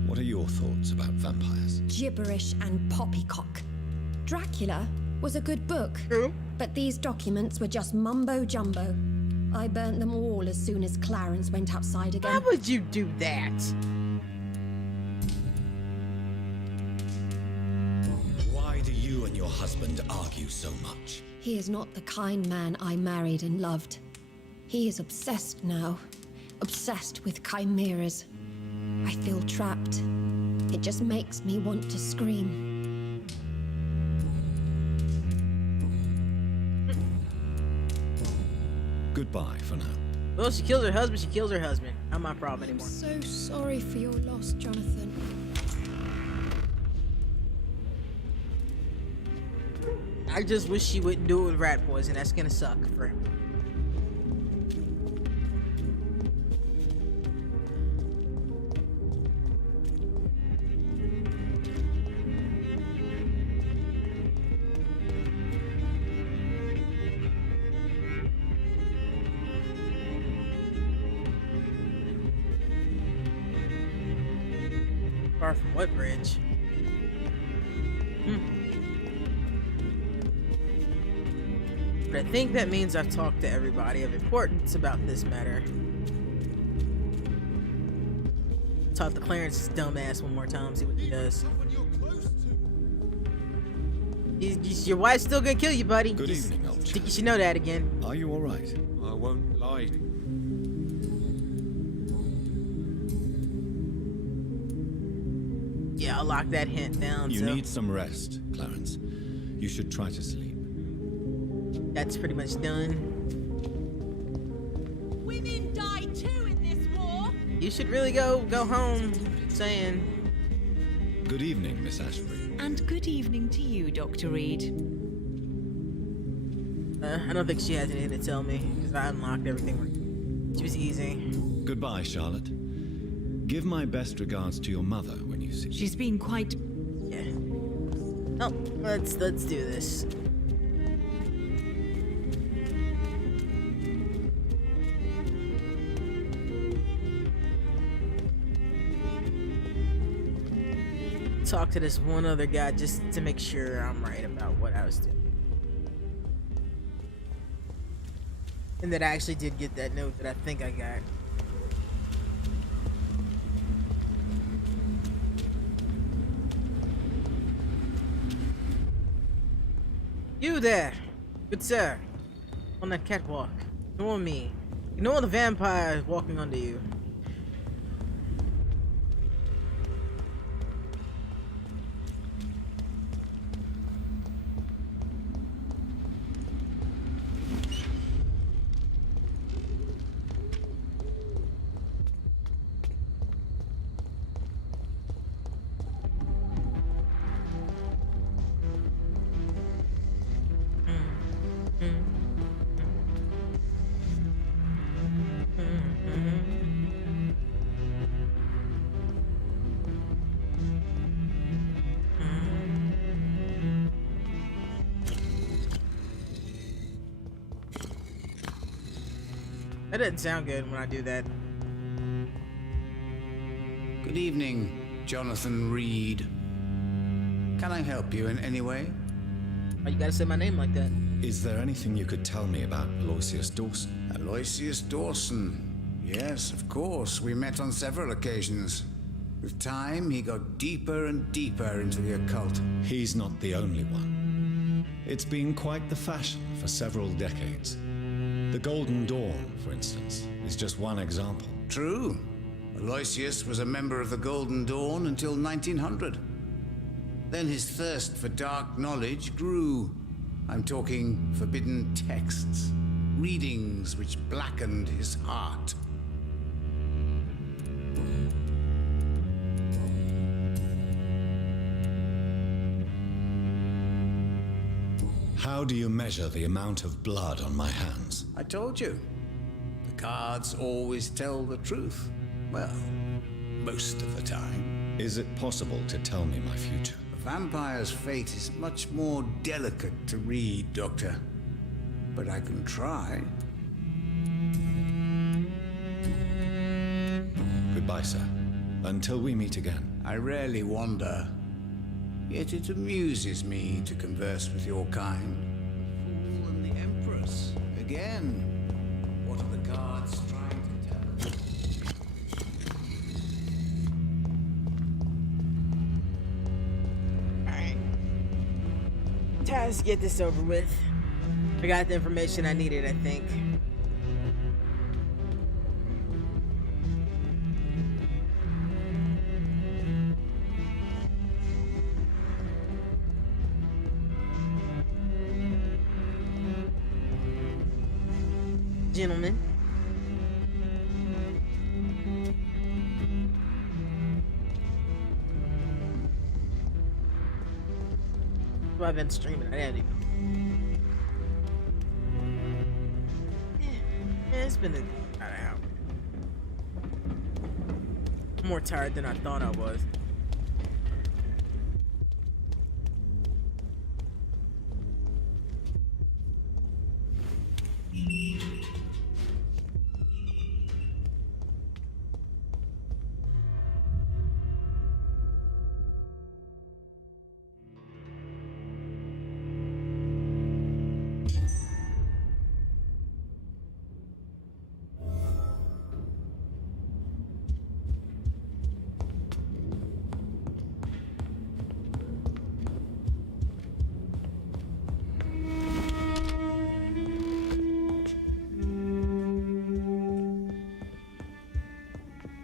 what are your thoughts about vampires? Gibberish and poppycock. Dracula was a good book. True. But these documents were just mumbo-jumbo. I burnt them all as soon as Clarence went outside again. Why would you do that? Why do you and your husband argue so much? He is not the kind man I married and loved. He is obsessed now. Obsessed with chimeras. I feel trapped. It just makes me want to scream. Goodbye for now. Well, she kills her husband, she kills her husband. Not my problem anymore. I'm so sorry for your loss, Jonathan. I just wish she wouldn't do it with rat poison. That's gonna suck for him. Far from what bridge? But I think that means I've talked to everybody of importance about this matter. Talk to Clarence's dumbass one more time, see what he does. Your wife's still gonna kill you, buddy. Good evening, old I chap. think you should know that again. Are you all right? I won't lie. Yeah, I'll lock that hint down. You so need some rest, Clarence. You should try to sleep. that's pretty much done. Women die too in this war. You should really go home. Saying. Good evening, Miss Ashbury. And good evening to you, Dr. Reed. I don't think she has anything to tell me because I unlocked everything. She was easy. Goodbye, Charlotte. Give my best regards to your mother when you see her. She's been quite... Yeah. Oh, let's do this. Talk to this one other guy just to make sure I'm right about what I was doing. And that I actually did get that note that I think I got. You there, good sir, on that catwalk. Ignore me. Ignore the vampire walking under you. That doesn't sound good when I do that. Good evening, Jonathan Reed. Can I help you in any way? Why you gotta say my name like that? Is there anything you could tell me about Aloysius Dawson? Aloysius Dawson. Yes, of course. We met on several occasions. With time, he got deeper and deeper into the occult. He's not the only one. It's been quite the fashion for several decades. The Golden Dawn, for instance, is just one example. True. Aloysius was a member of the Golden Dawn until 1900. Then his thirst for dark knowledge grew. I'm talking forbidden texts, readings which blackened his heart. How do you measure the amount of blood on my hands? I told you. The cards always tell the truth. Well, most of the time. Is it possible to tell me my future? A vampire's fate is much more delicate to read, Doctor. But I can try. Goodbye, sir. Until we meet again. I rarely wander. Yet it amuses me to converse with your kind. The Fool and the Empress. Again. What are the cards trying to tell us? Alright. Time to get this over with. I got the information I needed, I think. Gentlemen. Well, I've been streaming. I didn't even. Yeah, it's been about an hour. I'm more tired than I thought I was.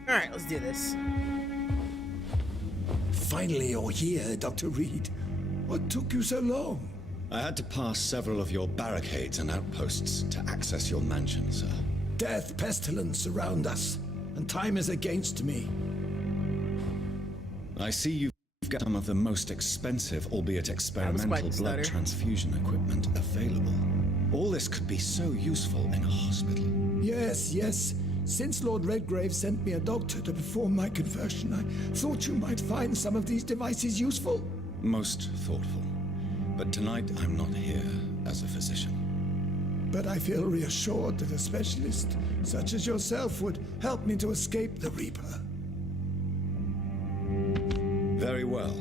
Alright, let's do this. Finally, you're here, Dr. Reed. What took you so long? I had to pass several of your barricades and outposts to access your mansion, sir. Death, pestilence surround us, and time is against me. I see you've got some of the most expensive, albeit experimental, blood transfusion equipment available. All this could be so useful in a hospital. Yes, yes. Since Lord Redgrave sent me a doctor to perform my conversion, I thought you might find some of these devices useful. Most thoughtful. But tonight I'm not here as a physician. But I feel reassured that a specialist such as yourself would help me to escape the Reaper. Very well.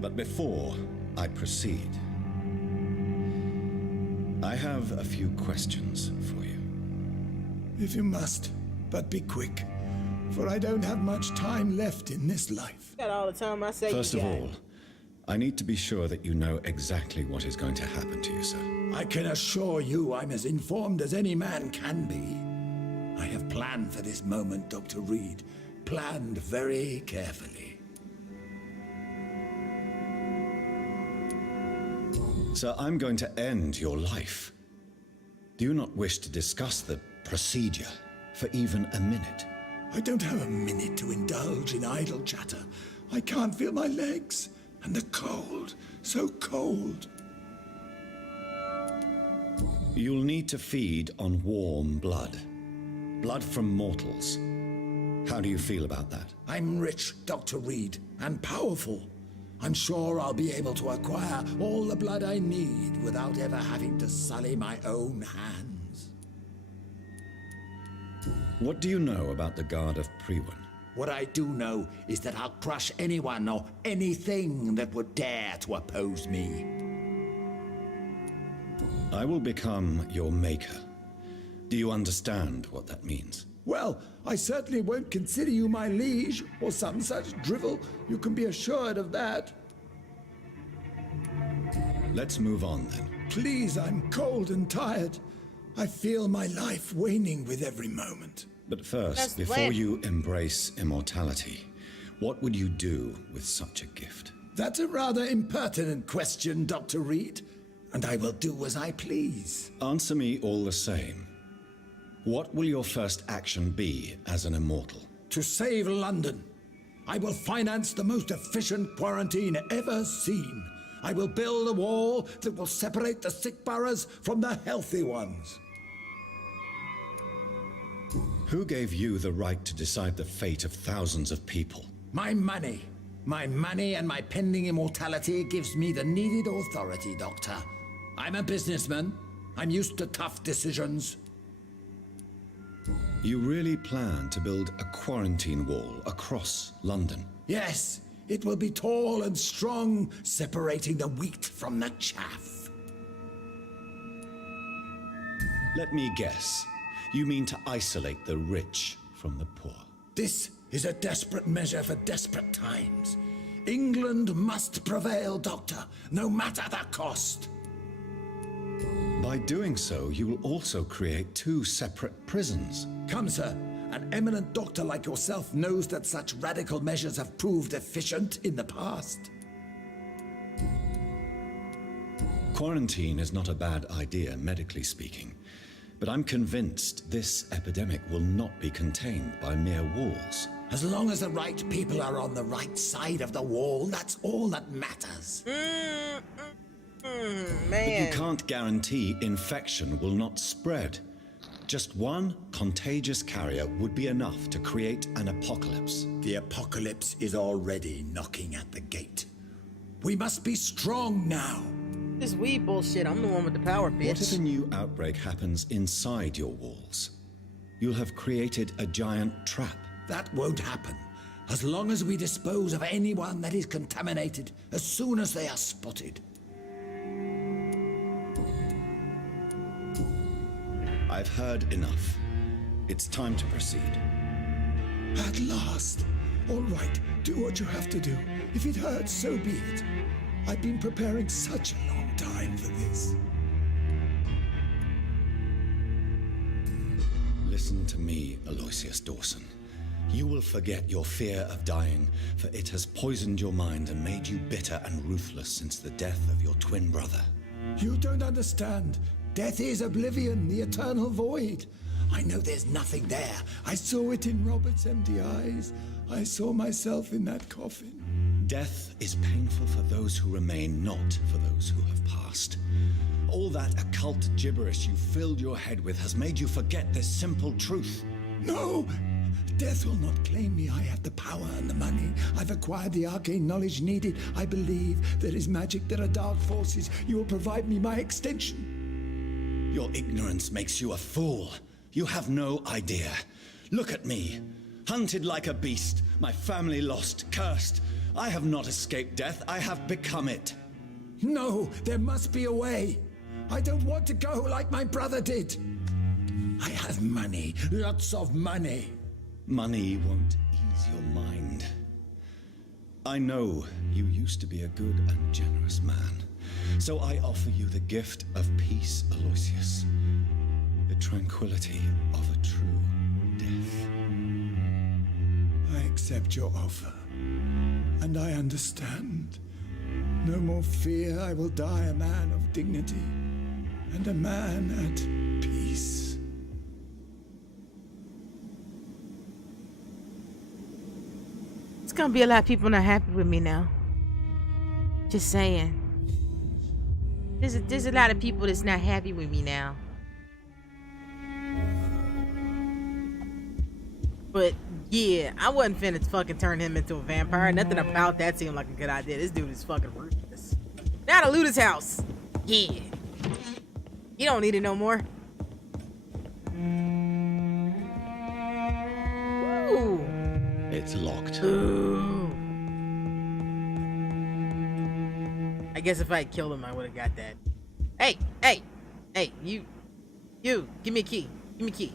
But before I proceed, I have a few questions for you. If you must, but be quick, for I don't have much time left in this life. Got all the time I say. First of all, I need to be sure that you know exactly what is going to happen to you, sir. I can assure you I'm as informed as any man can be. I have planned for this moment, Dr. Reed. Planned very carefully. Sir, I'm going to end your life. Do you not wish to discuss the procedure for even a minute? I don't have a minute to indulge in idle chatter. I can't feel my legs. And the cold, so cold. You'll need to feed on warm blood. Blood from mortals. How do you feel about that? I'm rich, Dr. Reed, and powerful. I'm sure I'll be able to acquire all the blood I need without ever having to sully my own hands. What do you know about the Guard of Priwen? What I do know is that I'll crush anyone or anything that would dare to oppose me. I will become your maker. Do you understand what that means? Well, I certainly won't consider you my liege, or some such drivel. You can be assured of that. Let's move on then. Please, I'm cold and tired. I feel my life waning with every moment. But first, That's before bland. you embrace immortality, what would you do with such a gift? That's a rather impertinent question, Dr. Reed, and I will do as I please. Answer me all the same. What will your first action be as an immortal? To save London, I will finance the most efficient quarantine ever seen. I will build a wall that will separate the sick boroughs from the healthy ones. Who gave you the right to decide the fate of thousands of people? My money. My money and my pending immortality gives me the needed authority, Doctor. I'm a businessman. I'm used to tough decisions. You really plan to build a quarantine wall across London? Yes, it will be tall and strong, separating the wheat from the chaff. Let me guess. You mean to isolate the rich from the poor? This is a desperate measure for desperate times. England must prevail, Doctor, no matter the cost. By doing so, you will also create two separate prisons. Come, sir. An eminent doctor like yourself knows that such radical measures have proved efficient in the past. Quarantine is not a bad idea, medically speaking. But I'm convinced this epidemic will not be contained by mere walls. As long as the right people are on the right side of the wall, that's all that matters. But Man. you can't guarantee infection will not spread. Just one contagious carrier would be enough to create an apocalypse. The apocalypse is already knocking at the gate. We must be strong now. This weed bullshit. I'm the one with the power, bitch. What if a new outbreak happens inside your walls? You'll have created a giant trap. That won't happen. As long as we dispose of anyone that is contaminated as soon as they are spotted. I've heard enough. It's time to proceed. At last. All right, do what you have to do. If it hurts, so be it. I've been preparing such a long time for this. Listen to me, Aloysius Dawson. You will forget your fear of dying, for it has poisoned your mind and made you bitter and ruthless since the death of your twin brother. You don't understand. Death is oblivion, the eternal void. I know there's nothing there. I saw it in Robert's empty eyes. I saw myself in that coffin. Death is painful for those who remain, not for those who have passed. All that occult gibberish you filled your head with has made you forget this simple truth. No! Death will not claim me. I have the power and the money. I've acquired the arcane knowledge needed. I believe there is magic, there are dark forces. You will provide me my extension. Your ignorance makes you a fool. You have no idea. Look at me. Hunted like a beast, my family lost, cursed. I have not escaped death, I have become it. No, there must be a way. I don't want to go like my brother did. I have money, lots of money. Money won't ease your mind. I know you used to be a good and generous man, so I offer you the gift of peace, Aloysius. The tranquility of a true death. I accept your offer, and I understand. No more fear, I will die a man of dignity, and a man at peace. It's gonna be a lot of people not happy with me now. Just saying. There's a lot of people that's not happy with me now. But yeah, I wasn't finna fucking turn him into a vampire. Nothing about that seemed like a good idea. This dude is fucking ruthless. Now to loot his house. Yeah. You don't need it no more. It's locked. Ooh. I guess if I had killed him, I would have got that. Hey, hey, hey, you, give me a key. Give me a key.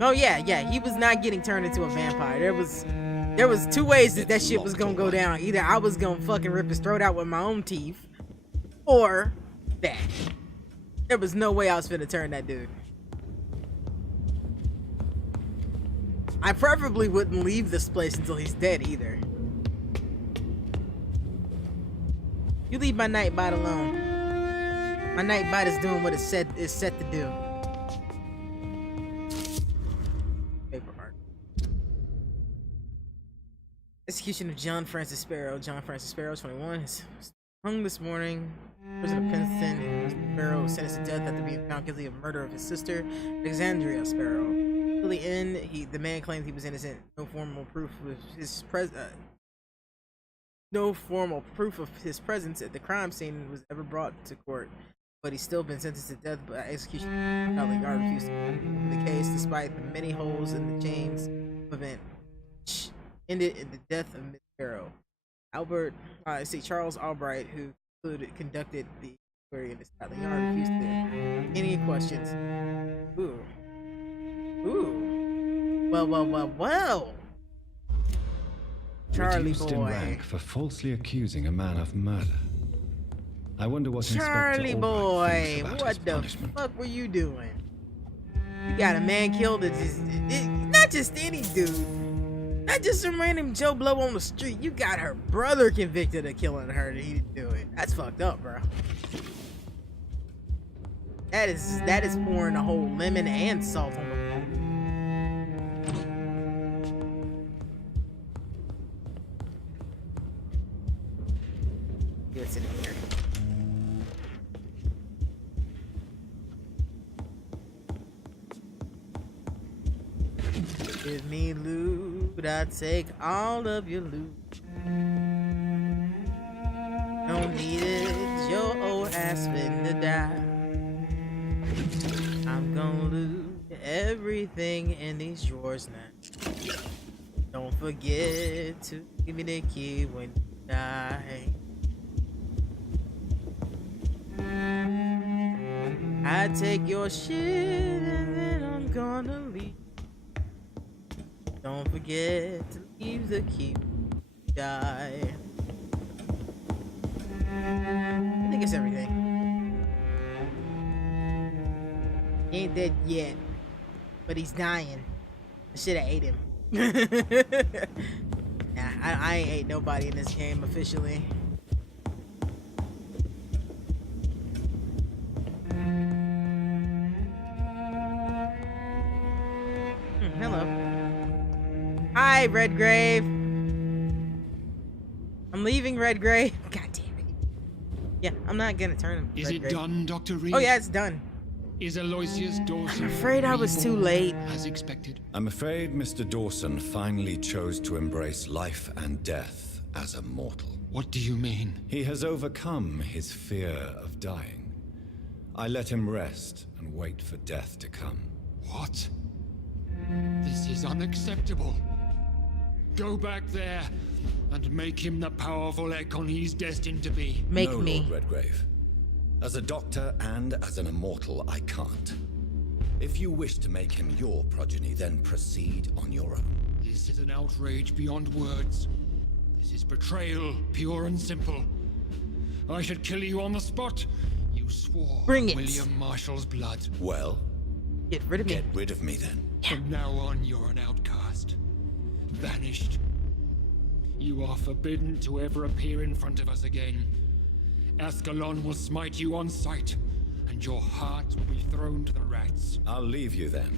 Oh yeah, he was not getting turned into a vampire. There was two ways that shit was gonna go down. Either I was gonna fucking rip his throat out with my own teeth, or that. There was no way I was finna turn that dude. I preferably wouldn't leave this place until he's dead either. You leave my Nightbot alone. My Nightbot is doing what it's set to do. Paper art. Execution of John Francis Sparrow. John Francis Sparrow, 21, is hung this morning. Prison of Princeton. Sparrow was sentenced to death after being found guilty of murder of his sister, Alexandria Sparrow. Till the end, the man claimed he was innocent. No formal proof of his presence at the crime scene was ever brought to court, but he's still been sentenced to death by execution. Scotland Yard refused to open the case despite the many holes in the chains of event, which ended in the death of Miss Sparrow. Charles Albright, who conducted the inquiry in the Scotland Yard, refused to answer any questions. Ooh. Well. Charlie Reduced in boy. rank for falsely accusing a man of murder. I wonder what Charlie Inspector Albright boy, thinks about what his the punishment. fuck were you doing? You got a man killed. Not just any dude. Not just some random Joe Blow on the street. You got her brother convicted of killing her. He didn't do it. That's fucked up, bro. That is pouring a whole lemon and salt on the bone. What's in here? Give me loot, I take all of your loot. Don't need it, your old ass finna die. I'm gonna loot everything in these drawers now. Don't forget to give me the key when you die. I take your shit and then I'm gonna leave. Don't forget to leave the key when you die. I think it's everything. He ain't dead yet, but he's dying. I should have ate him. Nah, I ain't ate nobody in this game officially. Hello. Hi, Redgrave. I'm leaving Redgrave. God damn it. Yeah, I'm not gonna turn him. Is it done, Dr. Reed? Oh yeah, it's done. Is Aloysius Dawson? I'm afraid I was too late. As expected. I'm afraid Mr. Dawson finally chose to embrace life and death as a mortal. What do you mean? He has overcome his fear of dying. I let him rest and wait for death to come. What? This is unacceptable. Go back there and make him the powerful Ekon he's destined to be. Make no, me. Lord Redgrave. As a doctor and as an immortal, I can't. If you wish to make him your progeny, then proceed on your own. This is an outrage beyond words. This is betrayal, pure and simple. I should kill you on the spot. You swore Bring it. William Marshall's blood. Well, Get rid of me. get rid of me then. From now on, you're an outcast. Vanished. You are forbidden to ever appear in front of us again. Ascalon will smite you on sight, and your heart will be thrown to the rats. I'll leave you then.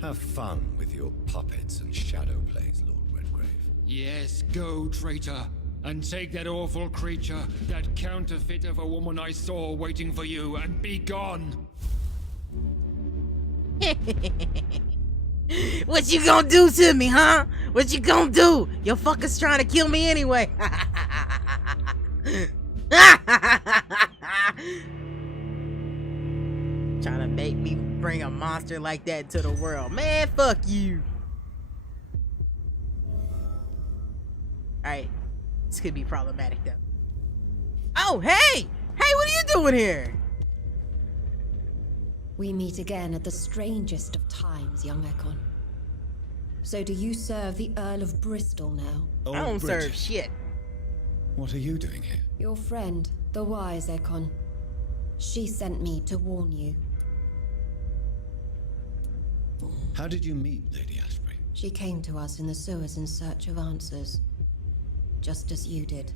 Have fun with your puppets and shadow plays, Lord Redgrave. Yes, go, traitor, and take that awful creature, that counterfeit of a woman I saw waiting for you, and be gone! What you gonna do to me, huh? What you gonna do? Your fucker's trying to kill me anyway. Trying to make me bring a monster like that to the world. Man, fuck you. Alright. This could be problematic though. Oh, hey! Hey, what are you doing here? We meet again at the strangest of times, young Ekon. So do you serve the Earl of Bristol now? Oh, I don't Bridget. serve shit. What are you doing here? Your friend, the wise Ekon. She sent me to warn you. How did you meet Lady Ashbury? She came to us in the sewers in search of answers. Just as you did.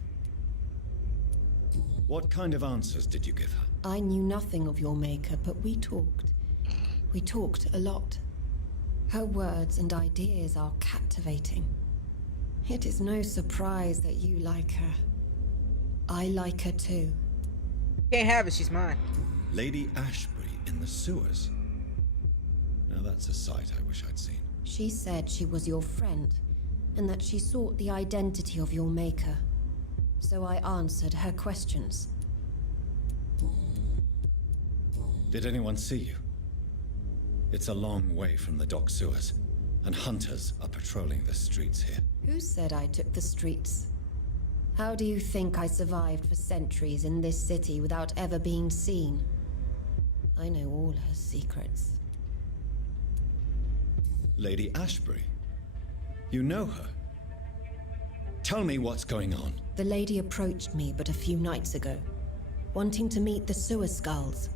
What kind of answers did you give her? I knew nothing of your maker, but we talked. We talked a lot. Her words and ideas are captivating. It is no surprise that you like her. I like her too. Can't have it, she's mine. Lady Ashbury in the sewers? Now that's a sight I wish I'd seen. She said she was your friend, and that she sought the identity of your maker. So I answered her questions. Did anyone see you? It's a long way from the dock sewers, and hunters are patrolling the streets here. Who said I took the streets? How do you think I survived for centuries in this city without ever being seen? I know all her secrets. Lady Ashbury? You know her? Tell me what's going on. The lady approached me but a few nights ago, wanting to meet the sewer skulls.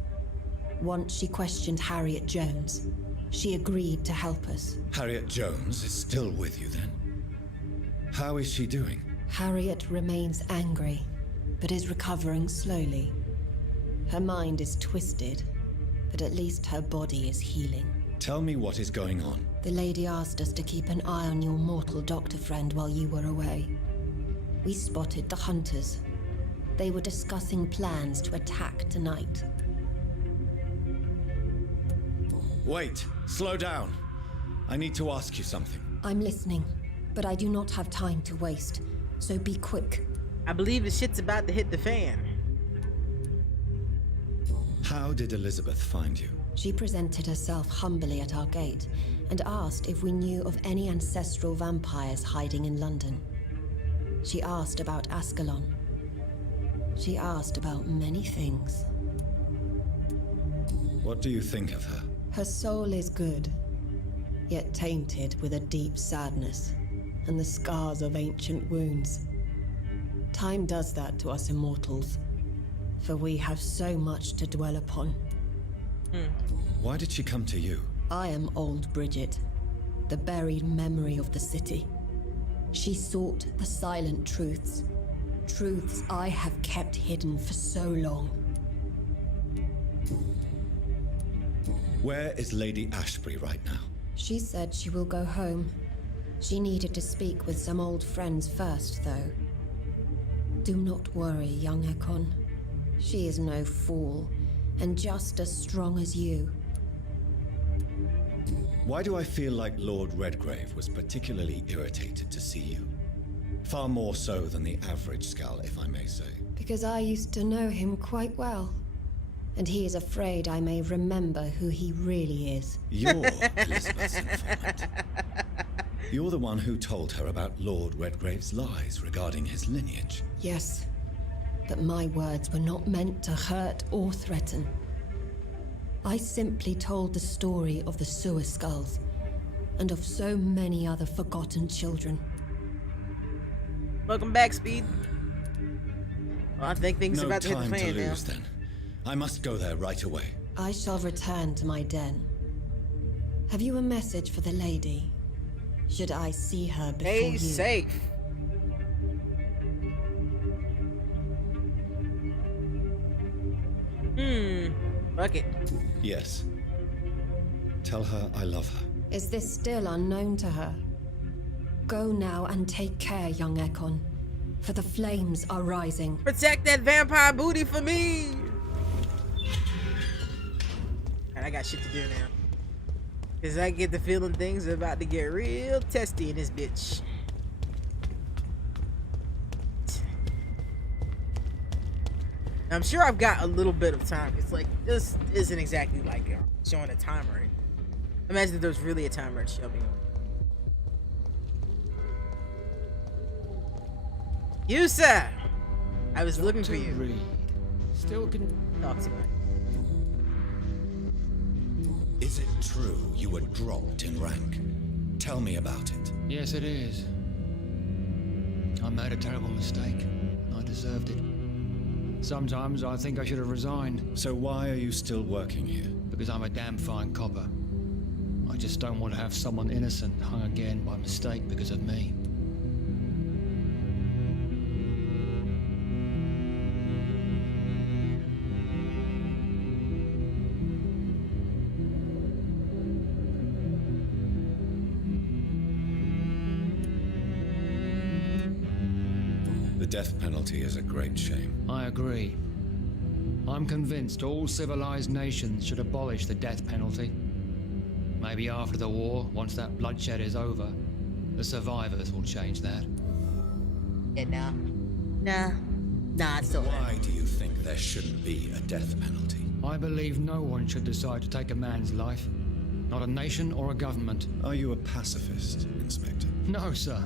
Once she questioned Harriet Jones. She agreed to help us. Harriet Jones is still with you then? How is she doing? Harriet remains angry, but is recovering slowly. Her mind is twisted, but at least her body is healing. Tell me what is going on. The lady asked us to keep an eye on your mortal doctor friend while you were away. We spotted the hunters. They were discussing plans to attack tonight. Wait, slow down. I need to ask you something. I'm listening, but I do not have time to waste, so be quick. I believe the shit's about to hit the fan. How did Elizabeth find you? She presented herself humbly at our gate and asked if we knew of any ancestral vampires hiding in London. She asked about Ascalon. She asked about many things. What do you think of her? Her soul is good, yet tainted with a deep sadness and the scars of ancient wounds. Time does that to us immortals, for we have so much to dwell upon. Why did she come to you? I am old Bridget, the buried memory of the city. She sought the silent truths, truths I have kept hidden for so long. Where is Lady Ashbury right now? She said she will go home. She needed to speak with some old friends first, though. Do not worry, young Ekon. She is no fool, and just as strong as you. Why do I feel like Lord Redgrave was particularly irritated to see you? Far more so than the average Skull, if I may say. Because I used to know him quite well. And he is afraid I may remember who he really is. You're Elizabeth's informant. You're the one who told her about Lord Redgrave's lies regarding his lineage. Yes, but my words were not meant to hurt or threaten. I simply told the story of the sewer skulls, and of so many other forgotten children. Welcome back, Speed. Well, I think things are about to hit the fan No time to now. lose, then. I must go there right away. I shall return to my den. Have you a message for the lady? Should I see her before Stay you? safe. Fuck it. Yes. Tell her I love her. Is this still unknown to her? Go now and take care, young Ekon, for the flames are rising. Protect that vampire booty for me. Alright, I got shit to do now. Cause I get the feeling things are about to get real testy in this bitch. I'm sure I've got a little bit of time. It's like, this isn't exactly like showing a timer. Imagine if there's really a timer at shoving. You, sir! I was looking for you. Reed. Still can Talk to me. Is it true you were dropped in rank? Tell me about it. Yes, it is. I made a terrible mistake. I deserved it. Sometimes I think I should have resigned. So why are you still working here? Because I'm a damn fine copper. I just don't want to have someone innocent hung again by mistake because of me. The death penalty is a great shame. I agree. I'm convinced all civilized nations should abolish the death penalty. Maybe after the war, once that bloodshed is over, the survivors will change that. Yeah, nah, it's still there. Why do you think there shouldn't be a death penalty? I believe no one should decide to take a man's life. Not a nation or a government. Are you a pacifist, Inspector? No, sir.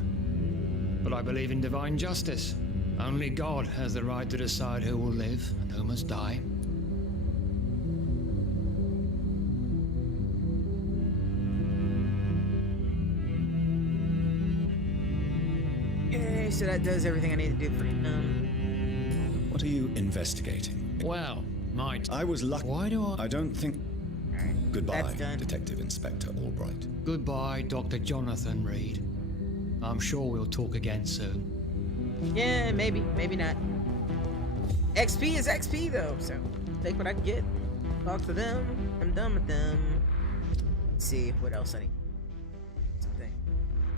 But I believe in divine justice. Only God has the right to decide who will live and who must die. Okay, so that does everything I need to do for him. What are you investigating? Well, I was lucky. Why do I... I don't think... Alright, Goodbye, that's done. Detective Inspector Albright. Goodbye, Dr. Jonathan Reed. I'm sure we'll talk again soon. Yeah, maybe not. XP is XP though, so take what I can get. Talk to them. I'm done with them. Let's see what else I need. Something.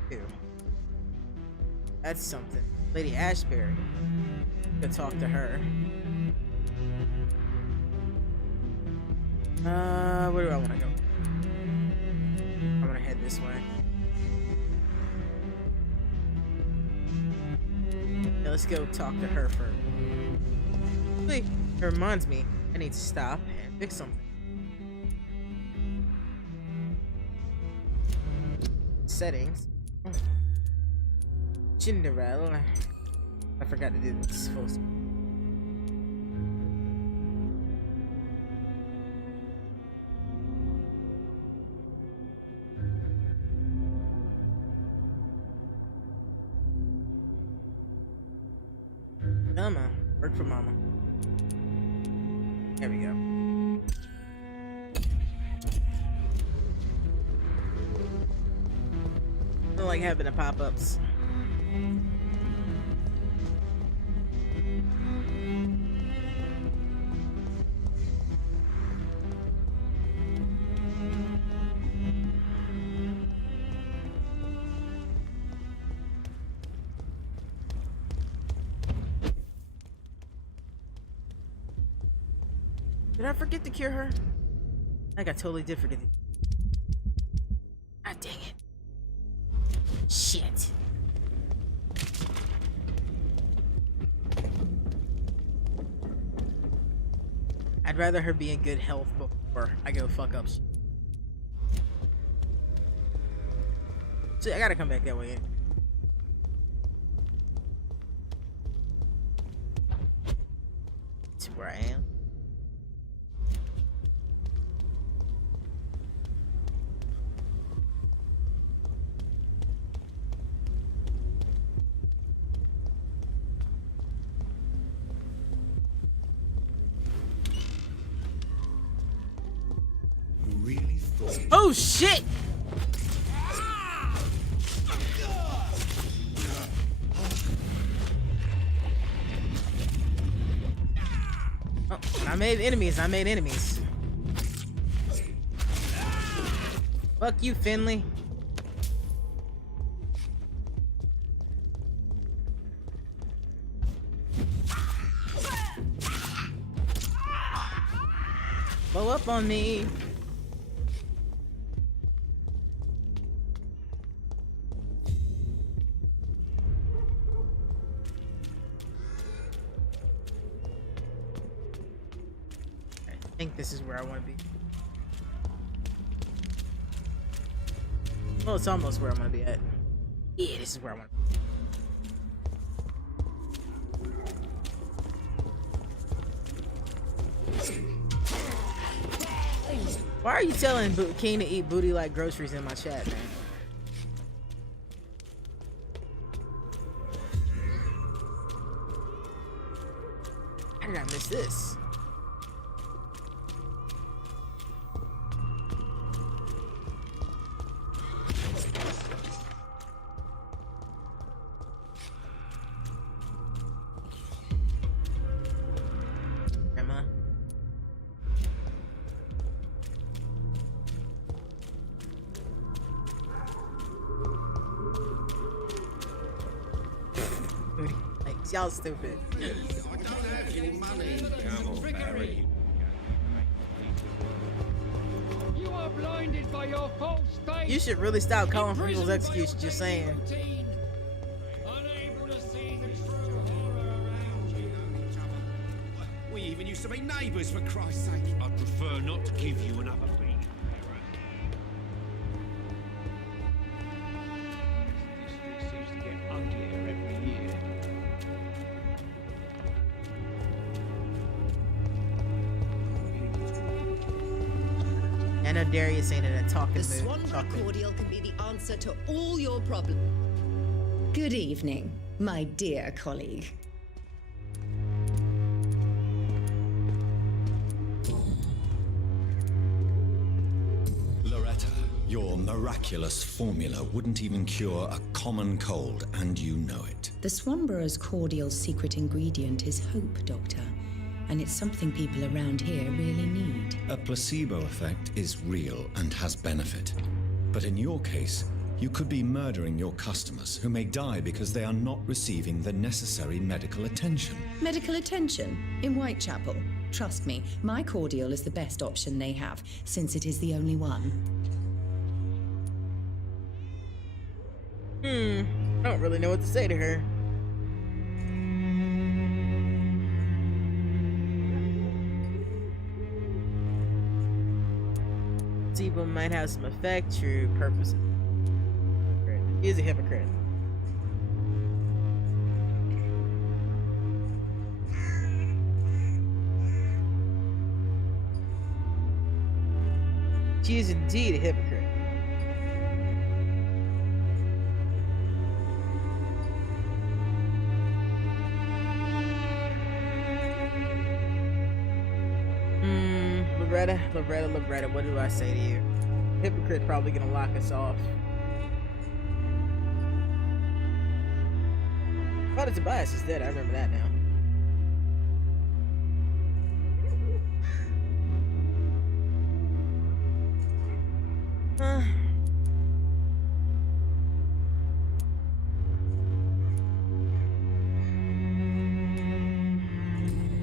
Two. That's something. Lady Ashbury. Go talk to her. Where do I want to go? I'm gonna head this way. Yeah, let's go talk to her first. Wait, it reminds me, I need to stop and fix something. Settings. Oh. Cinderella. I forgot to do this full screen. Mama. Work for Mama. There we go. I don't like having the pop-ups. Did I forget to cure her? I think I totally did forget to. God dang it. Shit. I'd rather her be in good health before I go fuck up. See, I gotta come back that way. That's where I am. Oh shit! Oh, I made enemies. Fuck you, Finley. Blow up on me. think this is where I want to be. Well, it's almost where I want to be at. Yeah, this is where I want to be. Why are you telling King to eat booty like groceries in my chat, man? How did I miss this? Grandma. Like, y'all stupid. You are blinded by your false faith. You should really stop calling for people's execution, just saying. Unable to see the true horror around you. We even used to be neighbours, for Christ's sake. I'd prefer not to give you another beat. This seems to get uglier every year. I know Darius ain't in a talking mood. The Swanborough cordial can be the answer to all your problems. Good evening, my dear colleague. Loretta, your miraculous formula wouldn't even cure a common cold, and you know it. The Swanborough's cordial's secret ingredient is hope, Doctor. And it's something people around here really need. A placebo effect is real and has benefit. But in your case, you could be murdering your customers who may die because they are not receiving the necessary medical attention. Medical attention? In Whitechapel? Trust me, my cordial is the best option they have, since it is the only one. I don't really know what to say to her. Placebo might have some effect, true purpose. He is a hypocrite. She is indeed a hypocrite. Loretta, what do I say to you? Hypocrite probably gonna lock us off. Father Tobias is dead, I remember that now.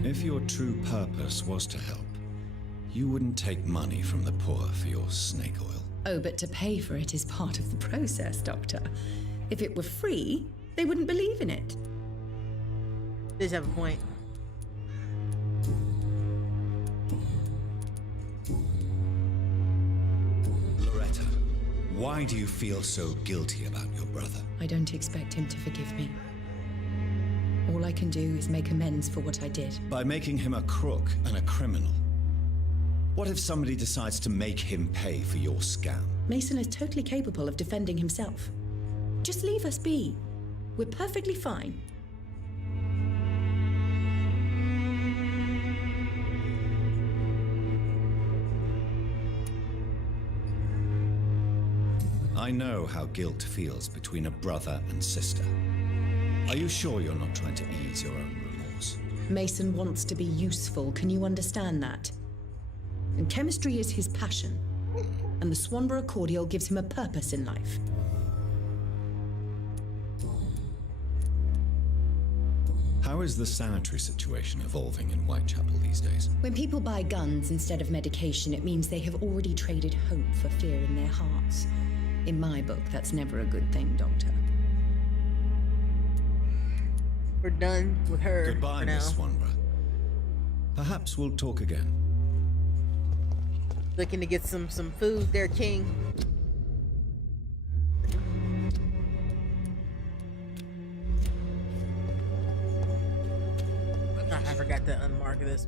If your true purpose was to help, you wouldn't take money from the poor for your snake oil. Oh, but to pay for it is part of the process, Doctor. If it were free, they wouldn't believe in it. Does have a point. Loretta, why do you feel so guilty about your brother? I don't expect him to forgive me. All I can do is make amends for what I did. By making him a crook and a criminal. What if somebody decides to make him pay for your scam? Mason is totally capable of defending himself. Just leave us be. We're perfectly fine. I know how guilt feels between a brother and sister. Are you sure you're not trying to ease your own remorse? Mason wants to be useful, can you understand that? And chemistry is his passion. And the Swanborough cordial gives him a purpose in life. How is the sanitary situation evolving in Whitechapel these days? When people buy guns instead of medication, it means they have already traded hope for fear in their hearts. In my book, that's never a good thing, Doctor. We're done with her. Goodbye, for now. Miss Swanborough. Perhaps we'll talk again. Looking to get some food there, King. I forgot to unmark this.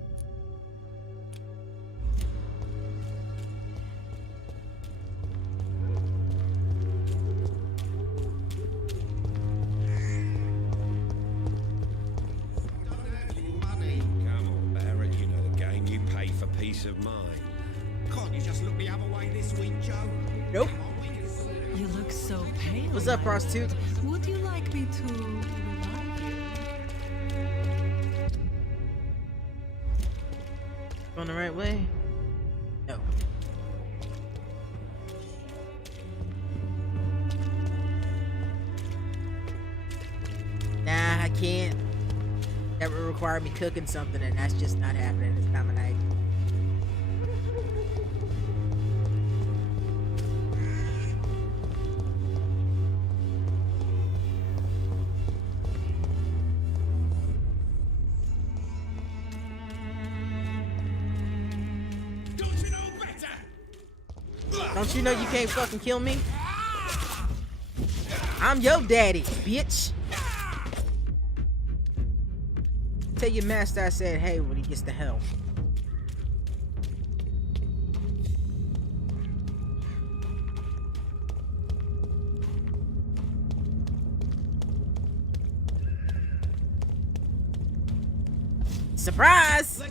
Peace of mind. Can't you just look the other way this week, Joe? Nope. You look so pale. What's up, prostitute? Would you like me to revive you? Going the right way? No. Nah, I can't. That would require me cooking something, and that's just not happening this time of night. Don't you know you can't fucking kill me? I'm your daddy, bitch. Tell your master I said hey when he gets to hell. Surprise!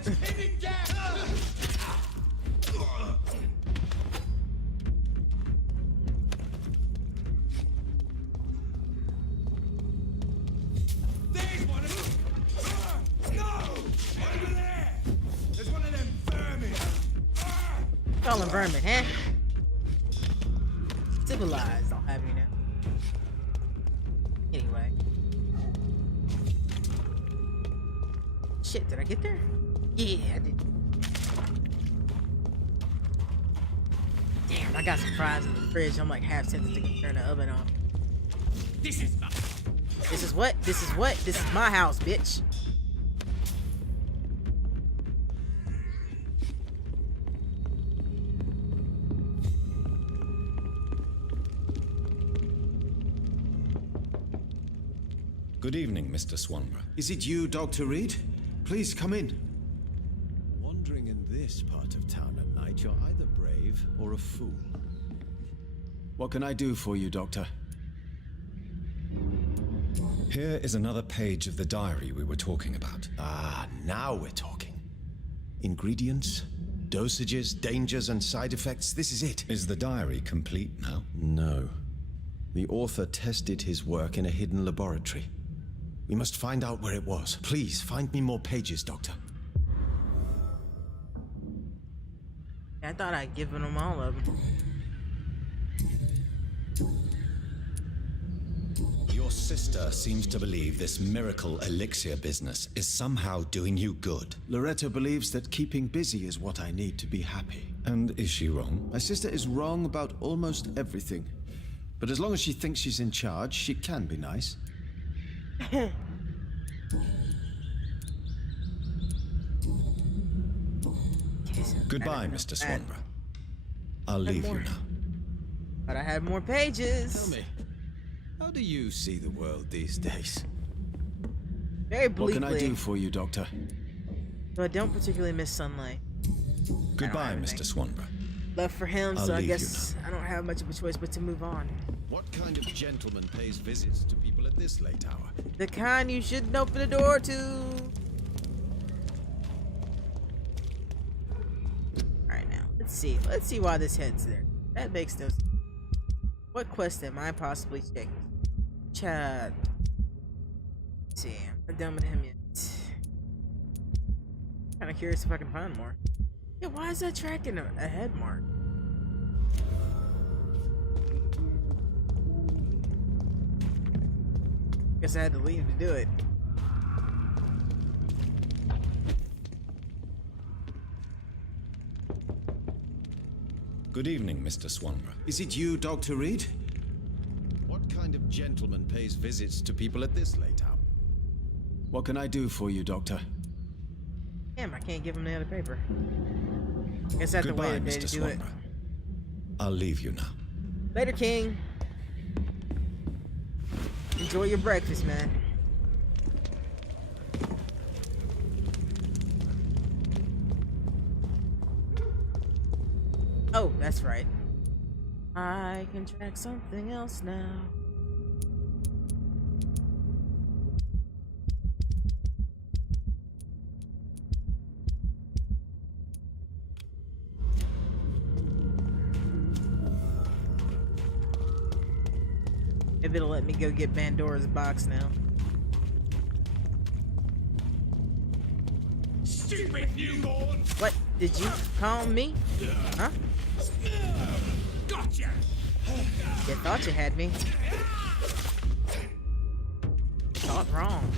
Call him vermin, huh? Civilized, I'll have you know. Anyway. Shit, did I get there? Yeah, I did. Damn, I got some fries in the fridge. I'm like half tempted to turn the oven on. This is what? This is what? This is my house, bitch. Good evening, Mr. Swanborough. Is it you, Dr. Reed? Please come in. Wandering in this part of town at night, you're either brave or a fool. What can I do for you, Doctor? Here is another page of the diary we were talking about. Ah, now we're talking. Ingredients, dosages, dangers, and side effects. This is it. Is the diary complete now? No. The author tested his work in a hidden laboratory. We must find out where it was. Please, find me more pages, Doctor. I thought I'd given them all of them. Your sister seems to believe this miracle elixir business is somehow doing you good. Loretta believes that keeping busy is what I need to be happy. And is she wrong? My sister is wrong about almost everything. But as long as she thinks she's in charge, she can be nice. Goodbye, Mr. Swanborough. I'll leave you now. But I had more pages. Tell me, how do you see the world these days? Very bleakly. What can I do for you, Doctor? So I don't particularly miss sunlight. Goodbye, Mr. Swanborough. Left for him, I'll so I leave guess I don't have much of a choice but to move on. What kind of gentleman pays visits to people at this late hour? The kind you shouldn't open the door to. Alright, now, let's see. Let's see why this head's there. That makes no sense. What quest am I possibly checking? Chad. Let's see, I'm not done with him yet. Kinda curious if I can find more. Yeah, why is that tracking a head mark? Guess I had to leave to do it. Good evening, Mr. Swanborough. Is it you, Dr. Reed? What kind of gentleman pays visits to people at this late hour? What can I do for you, Doctor? Damn, I can't give him the other paper. Guess that's the way Goodbye, to Mr. do it. Swanborough. I'll leave you now. Later, King. Enjoy your breakfast, man. Oh, that's right. I can track something else now. Maybe it'll let me go get Pandora's box now. Stupid newborn! What? Did you call me? Huh? Gotcha! You thought you had me. Thought wrong.